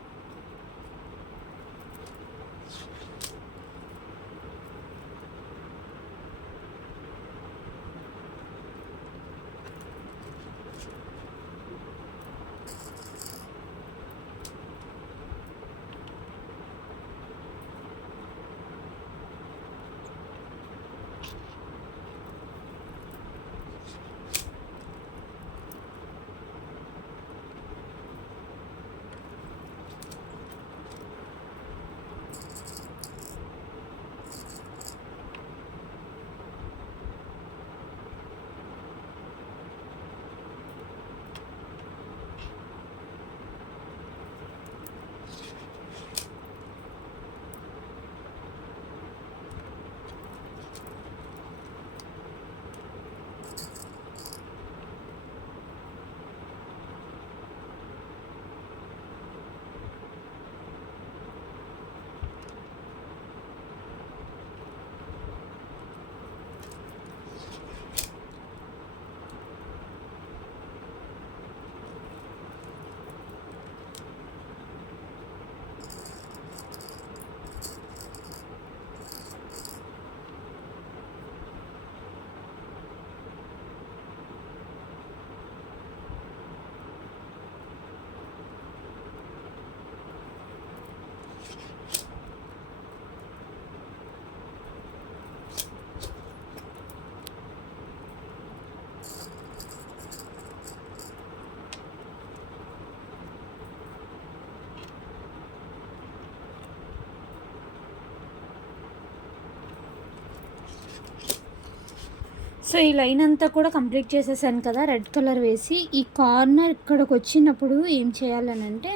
ఈ లైన్ అంతా కూడా కంప్లీట్ చేసేసాను కదా రెడ్ కలర్ వేసి. ఈ కార్నర్ ఇక్కడికి వచ్చినప్పుడు ఏం చేయాలనంటే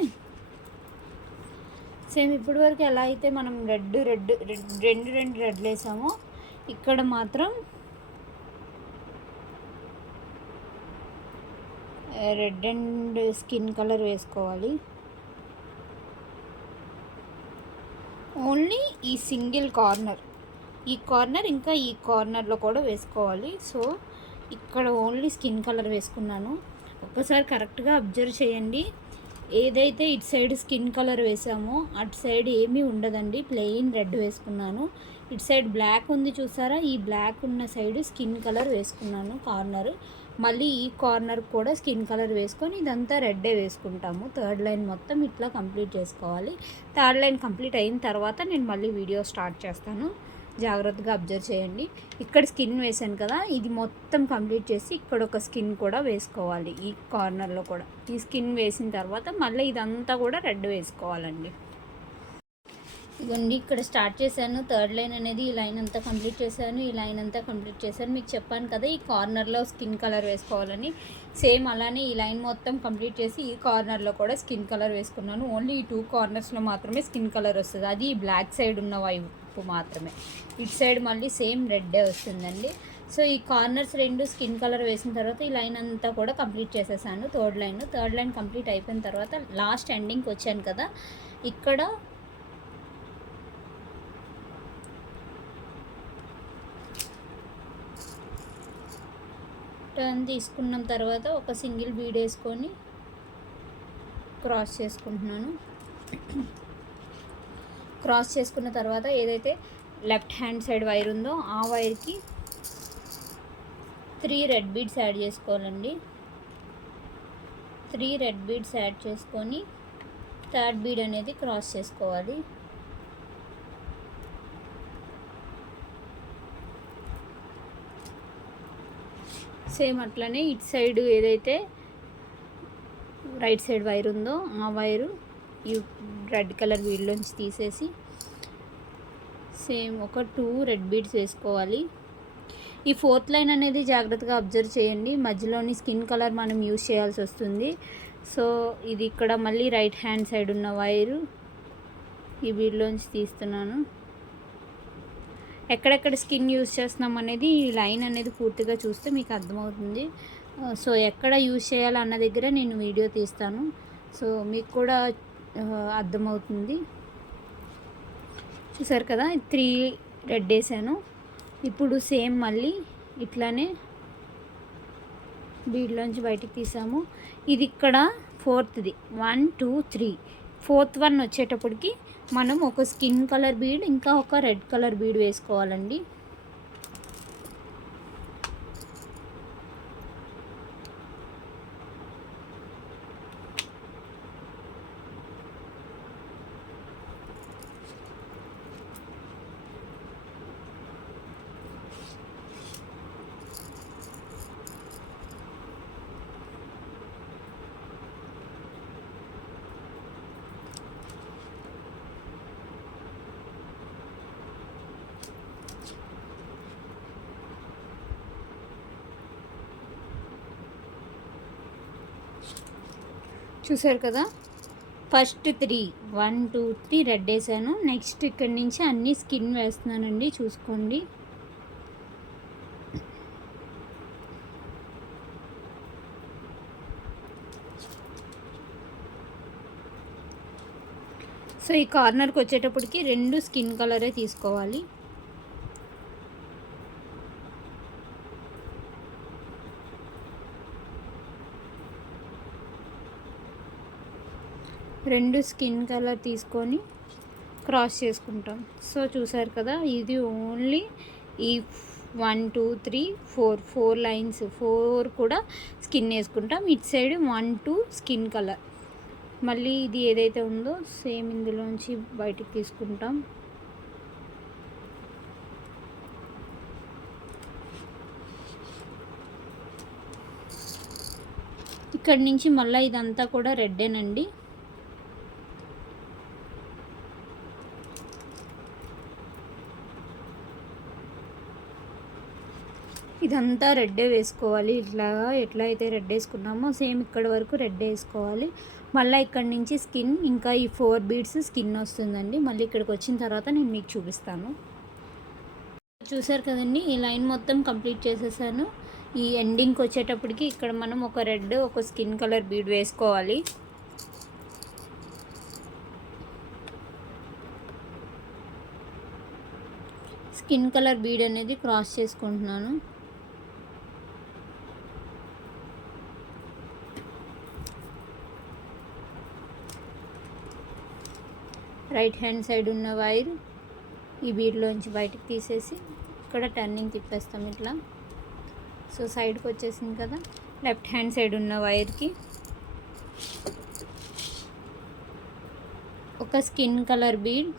సేమ్ ఇప్పటి వరకు ఎలా అయితే మనం రెండు రెడ్లు వేసామో ఇక్కడ మాత్రం రెడ్ అండ్ స్కిన్ కలర్ వేసుకోవాలి. ఓన్లీ ఈ సింగిల్ కార్నర్, ఈ కార్నర్ ఇంకా ఈ కార్నర్లో కూడా వేసుకోవాలి. సో ఇక్కడ ఓన్లీ స్కిన్ కలర్ వేసుకున్నాను. ఒక్కసారి కరెక్ట్గా అబ్జర్వ్ చేయండి. ఏదైతే ఇటు సైడ్ స్కిన్ కలర్ వేసామో అటు సైడ్ ఏమీ ఉండదండి, ప్లెయిన్ రెడ్ వేసుకున్నాను. ఇటు సైడ్ బ్లాక్ ఉంది చూసారా, ఈ బ్లాక్ ఉన్న సైడ్ స్కిన్ కలర్ వేసుకున్నాను కార్నర్. మళ్ళీ ఈ కార్నర్ కూడా స్కిన్ కలర్ వేసుకొని ఇదంతా రెడ్డే వేసుకుంటాము. థర్డ్ లైన్ మొత్తం ఇట్లా కంప్లీట్ చేసుకోవాలి. థర్డ్ లైన్ కంప్లీట్ అయిన తర్వాత నేను మళ్ళీ వీడియో స్టార్ట్ చేస్తాను, జాగ్రత్తగా అబ్జర్వ్ చేయండి. ఇక్కడ స్కిన్ వేసాను కదా, ఇది మొత్తం కంప్లీట్ చేసి ఇక్కడ ఒక స్కిన్ కూడా వేసుకోవాలి. ఈ కార్నర్లో కూడా ఈ స్కిన్ వేసిన తర్వాత మళ్ళీ ఇదంతా కూడా రెడ్ వేసుకోవాలండి. ఇదండి ఇక్కడ స్టార్ట్ చేశాను. థర్డ్ లైన్ అనేది ఈ లైన్ అంతా కంప్లీట్ చేశాను, ఈ లైన్ అంతా కంప్లీట్ చేశాను. మీకు చెప్పాను కదా ఈ కార్నర్లో స్కిన్ కలర్ వేసుకోవాలని. సేమ్ అలానే ఈ లైన్ మొత్తం కంప్లీట్ చేసి ఈ కార్నర్లో కూడా స్కిన్ కలర్ వేసుకున్నాను. ఓన్లీ ఈ 2 కార్నర్స్లో మాత్రమే స్కిన్ కలర్ వస్తుంది, అది ఈ బ్లాక్ సైడ్ ఉన్న వైపు మాత్రమే. ఇటు సైడ్ మళ్ళీ సేమ్ రెడ్డే వస్తుందండి. సో ఈ కార్నర్స్ 2 స్కిన్ కలర్ వేసిన తర్వాత ఈ లైన్ అంతా కూడా కంప్లీట్ చేసేసాను. థర్డ్ లైన్ కంప్లీట్ అయిపోయిన తర్వాత లాస్ట్ ఎండింగ్కి వచ్చాను కదా, ఇక్కడ టర్న్ తీసుకున్న తర్వాత ఒక సింగిల్ బీడ్ వేసుకొని క్రాస్ చేసుకుంటున్నాను. క్రాస్ చేసుకున్న తర్వాత ఏదైతే లెఫ్ట్ హ్యాండ్ సైడ్ వైర్ ఉందో ఆ వైర్కి 3 రెడ్ బీడ్స్ యాడ్ చేసుకోవాలండి. 3 రెడ్ బీడ్స్ యాడ్ చేసుకొని థర్డ్ బీడ్ అనేది క్రాస్ చేసుకోవాలి. సేమ్ అట్లనే ఇటు సైడ్ ఏదైతే రైట్ సైడ్ వైర్ ఉందో ఆ వైరు ఈ రెడ్ కలర్ బీడ్లోంచి తీసేసి సేమ్ ఒక 2 రెడ్ బీడ్స్ వేసుకోవాలి. ఈ 4th లైన్ అనేది జాగ్రత్తగా అబ్జర్వ్ చేయండి, మధ్యలోని స్కిన్ కలర్ మనం యూజ్ చేయాల్సి వస్తుంది. సో ఇది ఇక్కడ మళ్ళీ రైట్ హ్యాండ్ సైడ్ ఉన్న వైరు ఈ బీడ్లోంచి తీస్తున్నాను. ఎక్కడెక్కడ స్కిన్ యూజ్ చేస్తున్నాం అనేది ఈ లైన్ అనేది పూర్తిగా చూస్తే మీకు అర్థమవుతుంది. సో ఎక్కడ యూజ్ చేయాలన్న దగ్గర నేను వీడియో తీస్తాను, సో మీకు కూడా అర్థమవుతుంది. చూసారు కదా 3 రెడ్ వేసాను. ఇప్పుడు సేమ్ మళ్ళీ ఇట్లానే బీడ్లోంచి బయటికి తీసాము. ఇది ఇక్కడ 4th 1 2 3 4th 1 వచ్చేటప్పటికి మనం ఒక స్కిన్ కలర్ బీడ్ ఇంకా ఒక రెడ్ కలర్ బీడ్ వేసుకోవాలండి. చూసారు కదా, ఫస్ట్ 3 1 2 3 రెడ్ వేసాను. నెక్స్ట్ ఇక్కడి నుంచి అన్ని స్కిన్ వేస్తున్నానండి, చూసుకోండి. సో ఈ కార్నర్కి వచ్చేటప్పటికి 2 స్కిన్ కలరే తీసుకోవాలి. రెండు స్కిన్ కలర్ తీసుకొని క్రాస్ చేసుకుంటాం. సో చూసారు కదా, ఇది ఓన్లీ ఈ 1 2 3 4 లైన్స్ 4 కూడా స్కిన్ వేసుకుంటాం. ఇటు సైడ్ 1 2 స్కిన్ కలర్. మళ్ళీ ఇది ఏదైతే ఉందో సేమ్ ఇందులోంచి బయటికి తీసుకుంటాం. ఇక్కడి నుంచి మళ్ళీ ఇదంతా కూడా రెడ్డేనండి. ఇదంతా రెడ్డే వేసుకోవాలి. ఇట్లాగా ఎట్లా అయితే రెడ్ వేసుకున్నామో సేమ్ ఇక్కడ వరకు రెడ్ వేసుకోవాలి. మళ్ళీ ఇక్కడ నుంచి స్కిన్ ఇంకా ఈ 4 బీడ్స్ స్కిన్ వస్తుందండి. మళ్ళీ ఇక్కడికి వచ్చిన తర్వాత నేను మీకు చూపిస్తాను. చూసారు కదండి, ఈ లైన్ మొత్తం కంప్లీట్ చేసేసాను. ఈ ఎండింగ్కి వచ్చేటప్పటికి ఇక్కడ మనం ఒక రెడ్ ఒక స్కిన్ కలర్ బీడ్ వేసుకోవాలి. స్కిన్ కలర్ బీడ్ అనేది క్రాస్ చేసుకుంటున్నాను. రైట్ హ్యాండ్ సైడ్ ఉన్న వైర్ ఈ బీడ్లోంచి బయటకు తీసేసి ఇక్కడ టర్నింగ్ తిప్పేస్తాం ఇట్లా. సో సైడ్కి వచ్చేసింది కదా. లెఫ్ట్ హ్యాండ్ సైడ్ ఉన్న వైర్కి ఒక స్కిన్ కలర్ బీడ్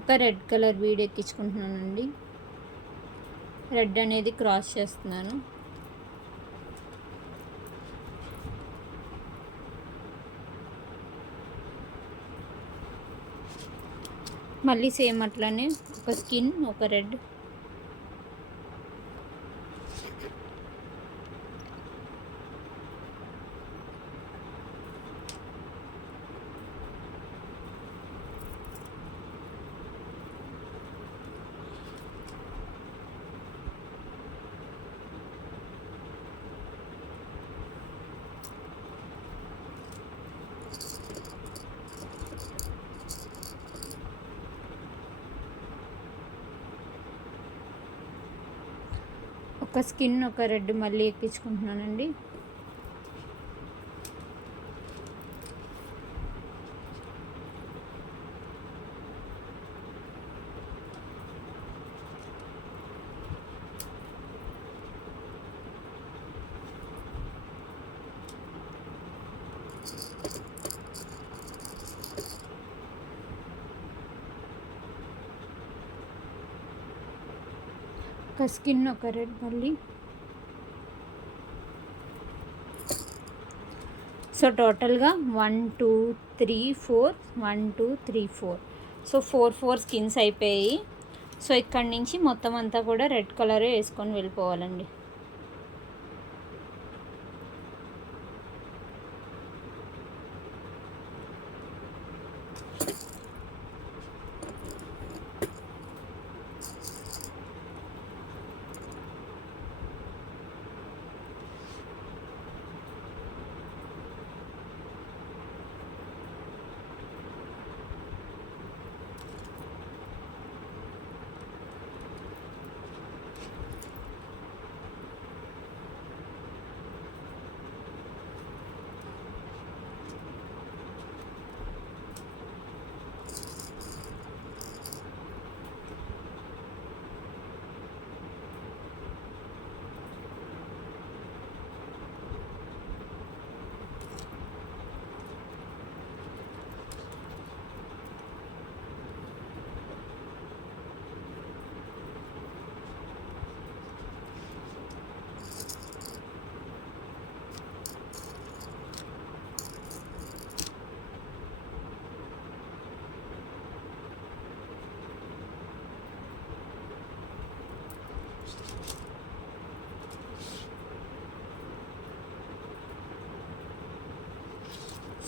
ఒక రెడ్ కలర్ బీడ్ ఎక్కించుకుంటున్నానండి. రెడ్ అనేది క్రాస్ చేస్తున్నాను. మళ్ళీ సేమ్ అట్లానే ఒక స్కిన్ ఒక రెడ్. ఒక స్కిన్ ఒక రెడ్ మళ్ళీ ఎక్కించుకుంటున్నానండి. ఒక స్కిన్ ఒక రెడ్ మళ్ళీ. సో టోటల్గా 1 2 3 4 1 2 3 4. సో 4 స్కిన్స్ అయిపోయాయి. సో ఇక్కడి నుంచి మొత్తం అంతా కూడా రెడ్ కలరే వేసుకొని వెళ్ళిపోవాలండి.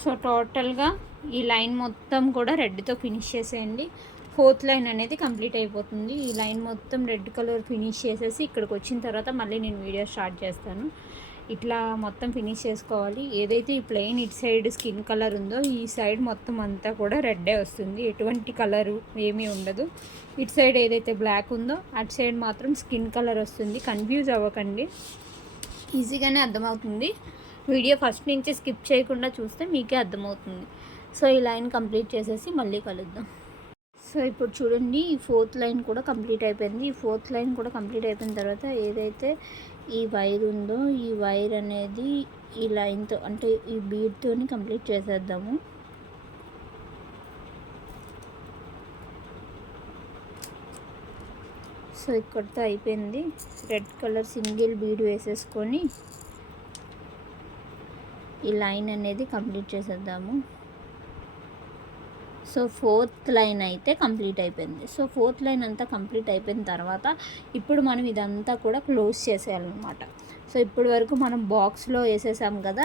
సో టోటల్గా ఈ లైన్ మొత్తం కూడా రెడ్తో ఫినిష్ చేసేయండి. 4th లైన్ అనేది కంప్లీట్ అయిపోతుంది. ఈ లైన్ మొత్తం రెడ్ కలర్ ఫినిష్ చేసేసి ఇక్కడికి వచ్చిన తర్వాత మళ్ళీ నేను వీడియో స్టార్ట్ చేస్తాను. ఇట్లా మొత్తం ఫినిష్ చేసుకోవాలి. ఏదైతే ఈ ప్లెయిన్ ఇటు సైడ్ స్కిన్ కలర్ ఉందో ఈ సైడ్ మొత్తం అంతా కూడా రెడ్డే వస్తుంది. ఎటువంటి కలరు ఏమీ ఉండదు. ఇటు సైడ్ ఏదైతే బ్లాక్ ఉందో అటు సైడ్ మాత్రం స్కిన్ కలర్ వస్తుంది. కన్ఫ్యూజ్ అవ్వకండి, ఈజీగానే అర్థమవుతుంది. వీడియో ఫస్ట్ నుంచి స్కిప్ చేయకుండా చూస్తే మీకే అర్థమవుతుంది. సో ఈ లైన్ కంప్లీట్ చేసేసి మళ్ళీ కలుద్దాం. సో ఇప్పుడు చూడండి, ఈ 4th లైన్ కూడా కంప్లీట్ అయిపోయింది. ఈ 4th లైన్ కూడా కంప్లీట్ అయిపోయిన తర్వాత ఏదైతే ఈ వైర్ ఉందో ఈ వైర్ అనేది ఈ లైన్తో అంటే ఈ బీడ్తోని కంప్లీట్ చేసేద్దాము. సో ఇక్కడితో అయిపోయింది. రెడ్ కలర్ సింగిల్ బీడ్ వేసేసుకొని ఈ లైన్ అనేది కంప్లీట్ చేసేద్దాము. సో ఫోర్త్ లైన్ అయితే కంప్లీట్ అయిపోయింది. సో ఫోర్త్ లైన్ అంతా కంప్లీట్ అయిపోయిన తర్వాత ఇప్పుడు మనం ఇదంతా కూడా క్లోజ్ చేసేయాలన్నమాట. సో ఇప్పటి వరకు మనం బాక్స్లో వేసేసాం కదా,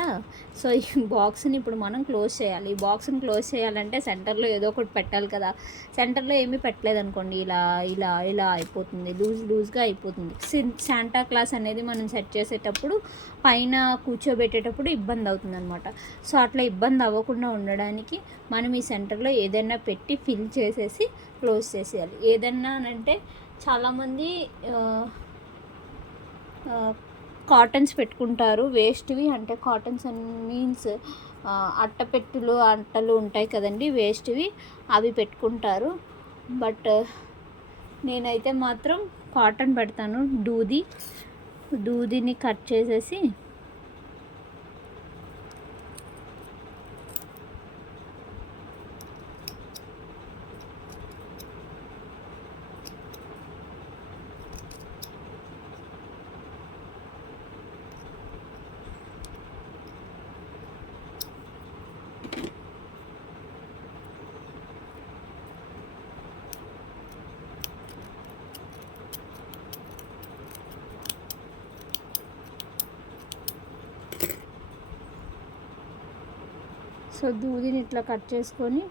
సో ఈ బాక్స్ని ఇప్పుడు మనం క్లోజ్ చేయాలి. ఈ బాక్స్ని క్లోజ్ చేయాలంటే సెంటర్లో ఏదో ఒకటి పెట్టాలి కదా. సెంటర్లో ఏమీ పెట్టలేదు అనుకోండి, ఇలా ఇలా ఇలా అయిపోతుంది, లూజ్గా అయిపోతుంది. శాంటా క్లాస్ అనేది మనం సెట్ చేసేటప్పుడు పైన కూర్చోబెట్టేటప్పుడు ఇబ్బంది అవుతుంది అనమాట. సో అట్లా ఇబ్బంది అవ్వకుండా ఉండడానికి మనం ఈ సెంటర్లో ఏదైనా పెట్టి ఫిల్ చేసేసి క్లోజ్ చేసేయాలి. ఏదన్నా అంటే చాలామంది కాటన్స్ పెట్టుకుంటారు వేస్ట్వి, అంటే కాటన్స్ అండ్ మీన్స్ అట్టలు ఉంటాయి కదండి వేస్ట్వి, అవి పెట్టుకుంటారు. బట్ నేనైతే మాత్రం కాటన్ పెడతాను. దూదిని కట్ చేసేసి సో దూదిని ఇట్లా కట్ చేసుకొని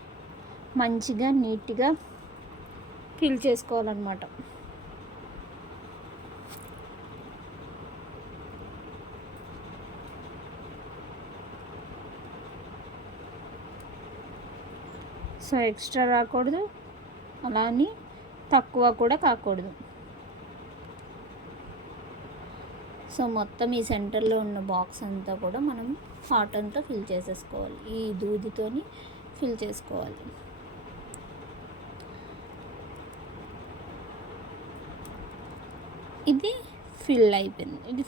మంచిగా నీట్గా ఫిల్ చేసుకోవాలన్నమాట. సో ఎక్స్ట్రా రాకూడదు, అలా అని తక్కువ కూడా కాకూడదు. సో మొత్తం ఈ సెంటర్లో ఉన్న బాక్స్ అంతా కూడా మనం కాటన్తో ఫిల్ చేసేసుకోవాలి, ఈ దూదితోని ఫిల్ చేసుకోవాలి. ఇది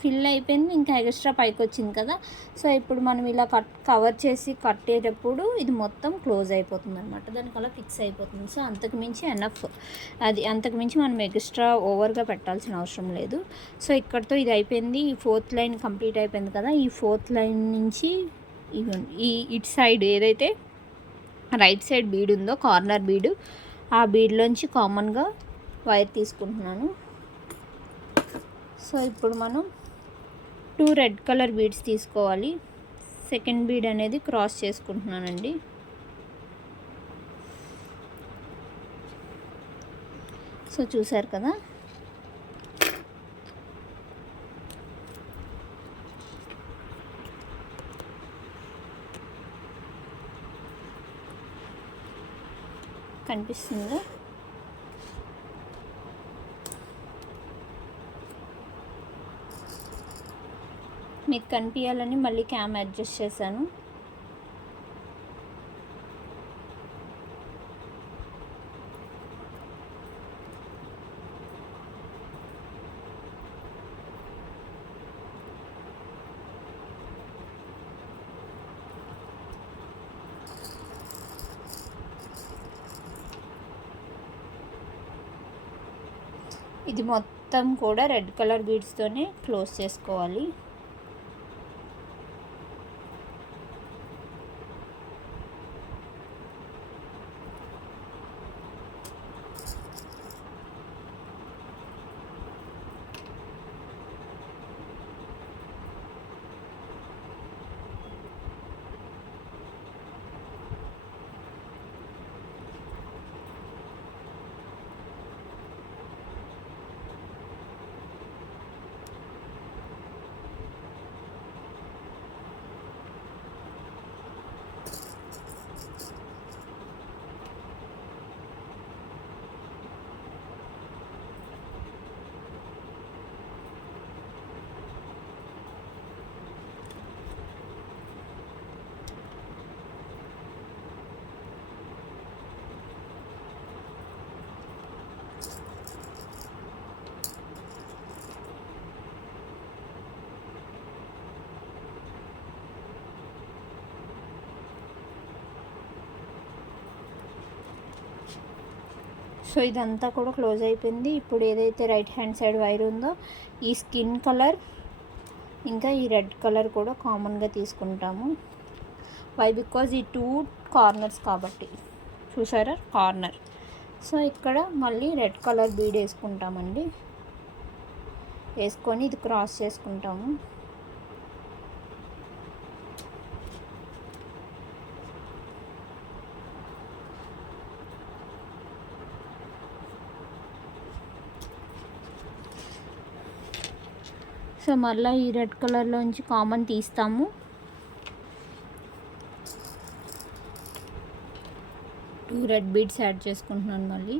ఫిల్ అయిపోయింది. ఇంకా ఎక్స్ట్రా పైకి వచ్చింది కదా. సో ఇప్పుడు మనం ఇలా కవర్ చేసి కట్టేటప్పుడు ఇది మొత్తం క్లోజ్ అయిపోతుంది అనమాట, దానికి అలా ఫిక్స్ అయిపోతుంది. సో అంతకుమించి ఎనఫ్, అంతకుమించి మనం ఎక్స్ట్రా ఓవర్గా పెట్టాల్సిన అవసరం లేదు. సో ఇక్కడితో ఇది అయిపోయింది. ఈ ఫోర్త్ లైన్ కంప్లీట్ అయిపోయింది కదా. ఈ ఫోర్త్ లైన్ నుంచి ఇటు సైడ్ ఏదైతే రైట్ సైడ్ బీడ్ ఉందో, కార్నర్ బీడు, ఆ బీడ్లోంచి కామన్గా వైర్ తీసుకుంటున్నాను. సో ఇప్పుడు మనం 2 రెడ్ కలర్ బీడ్స్ తీసుకోవాలి. సెకండ్ బీడ్ అనేది క్రాస్ చేసుకుంటున్నానండి. సో చూసారు కదా. కనిపిస్తుందా? మీకు కనిపించాలని మళ్ళీ క్యామ్ అడ్జస్ట్ చేశాను. ఇది మొత్తం కూడా రెడ్ కలర్ బీడ్స్తోనే క్లోజ్ చేసుకోవాలి. సో ఇదంతా కూడా క్లోజ్ అయిపోయింది. ఇప్పుడు ఏదైతే రైట్ హ్యాండ్ సైడ్ వైర్ ఉందో, ఈ స్కిన్ కలర్ ఇంకా ఈ రెడ్ కలర్ కూడా కామన్గా తీసుకుంటాము. వై బికాజ్ ఈ 2 కార్నర్స్ కాబట్టి. చూసారా కార్నర్. సో ఇక్కడ మళ్ళీ రెడ్ కలర్ బీడ్ వేసుకుంటామండి. వేసుకొని ఇది క్రాస్ చేసుకుంటాము. సో మళ్ళీ ఈ రెడ్ కలర్లోంచి కామన్ తీస్తాము. టూ రెడ్ బీడ్స్ యాడ్ చేసుకుంటున్నాను. మళ్ళీ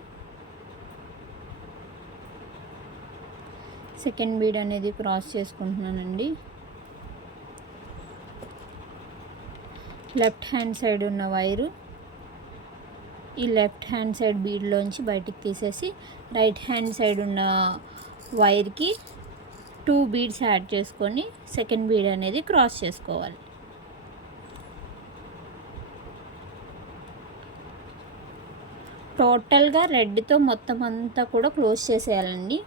సెకండ్ బీడ్ అనేది క్రాస్ చేసుకుంటున్నానండి. లెఫ్ట్ హ్యాండ్ సైడ్ ఉన్న వైరు ఈ లెఫ్ట్ హ్యాండ్ సైడ్ బీడ్లోంచి బయటికి తీసేసి రైట్ హ్యాండ్ సైడ్ ఉన్న వైర్కి 2 బీడ్స్ యాడ్ చేసుకొని సెకండ్ బీడ్ అనేది క్రాస్ చేసుకోవాలి. టోటల్గా రెడ్తో మొత్తం అంతా కూడా క్లోజ్ చేసేయాలండి.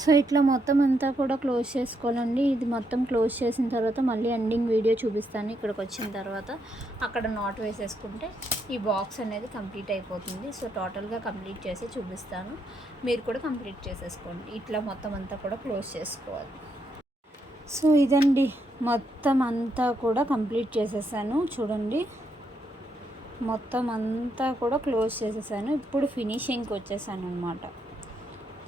సో ఇట్లా మొత్తం అంతా కూడా క్లోజ్ చేసుకోవాలండి. ఇది మొత్తం క్లోజ్ చేసిన తర్వాత మళ్ళీ ఎండింగ్ వీడియో చూపిస్తాను. ఇక్కడికి వచ్చిన తర్వాత అక్కడ నాట్ వేసేసుకుంటే ఈ బాక్స్ అనేది కంప్లీట్ అయిపోతుంది. సో టోటల్గా కంప్లీట్ చేసి చూపిస్తాను. మీరు కూడా కంప్లీట్ చేసేసుకోండి. ఇట్లా మొత్తం అంతా కూడా క్లోజ్ చేసుకోవాలి. సో ఇదండి, మొత్తం అంతా కూడా కంప్లీట్ చేసేసాను. చూడండి, మొత్తం అంతా కూడా క్లోజ్ చేసేసాను. ఇప్పుడు ఫినిషింగ్కి వచ్చేసాను అనమాట.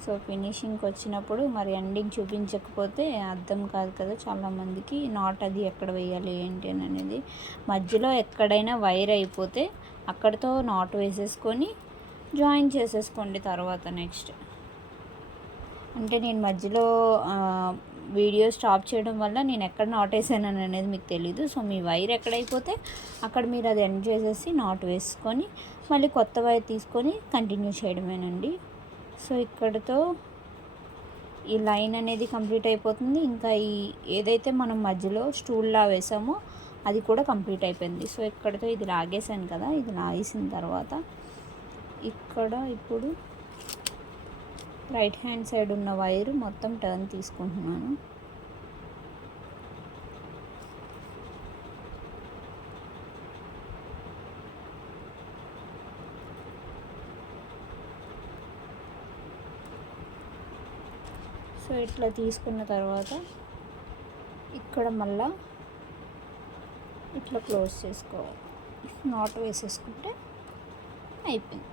సో ఫినిషింగ్కి వచ్చినప్పుడు మరి ఎండింగ్ చూపించకపోతే అర్థం కాదు కదా చాలామందికి, నాట్ అది ఎక్కడ వేయాలి ఏంటి అని అనేది. మధ్యలో ఎక్కడైనా వైర్ అయిపోతే అక్కడితో నాట్ వేసేసుకొని జాయిన్ చేసేసుకోండి. తర్వాత నెక్స్ట్ అంటే నేను మధ్యలో వీడియో స్టాప్ చేయడం వల్ల నేను ఎక్కడ నాట్ వేసాను అనేది మీకు తెలీదు. సో మీ వైర్ ఎక్కడైపోతే అక్కడ మీరు అది ఎండ్ చేసేసి నాట్ వేసుకొని మళ్ళీ కొత్త వైర్ తీసుకొని కంటిన్యూ చేయడమేనండి. సో ఇక్కడితో ఈ లైన్ అనేది కంప్లీట్ అయిపోతుంది. ఇంకా ఈ ఏదైతే మనం మధ్యలో స్టూల్లా వేసామో అది కూడా కంప్లీట్ అయిపోయింది. సో ఇక్కడితో ఇది లాగేసాను కదా, ఇది లాగేసిన తర్వాత ఇక్కడ ఇప్పుడు రైట్ హ్యాండ్ సైడ్ ఉన్న వైరు మొత్తం టర్న్ తీసుకుంటున్నాను. సో ఇట్లా తీసుకున్న తర్వాత ఇక్కడ మళ్ళా ఇట్లా క్లోజ్ చేసుకోవాలి. నాట్ వేసేసుకుంటే అయిపోయింది.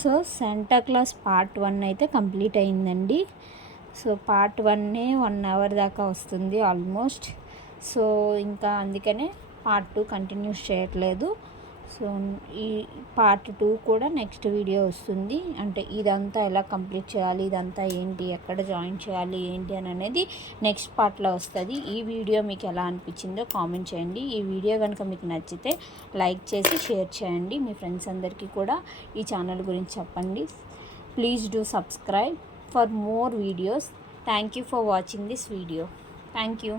సో శాంటా క్లాస్ పార్ట్ 1 అయితే కంప్లీట్ అయిందండి. సో పార్ట్ 1 అవర్ దాకా వస్తుంది ఆల్మోస్ట్. సో ఇంకా అందుకనే పార్ట్ 2 కంటిన్యూస్ చేయట్లేదు. సో ఈ పార్ట్ 2 కూడా నెక్స్ట్ వీడియో వస్తుంది. అంటే ఇదంతా ఎలా కంప్లీట్ చేయాలి, ఇదంతా ఏంటి, ఎక్కడ జాయిన్ చేయాలి ఏంటి అని అనేది నెక్స్ట్ పార్ట్లో వస్తుంది. ఈ వీడియో మీకు ఎలా అనిపించిందో కామెంట్ చేయండి. ఈ వీడియో కనుక మీకు నచ్చితే లైక్ చేసి షేర్ చేయండి. మీ ఫ్రెండ్స్ అందరికీ కూడా ఈ ఛానల్ గురించి చెప్పండి. Please do subscribe for more videos. Thank you for watching this video. Thank you.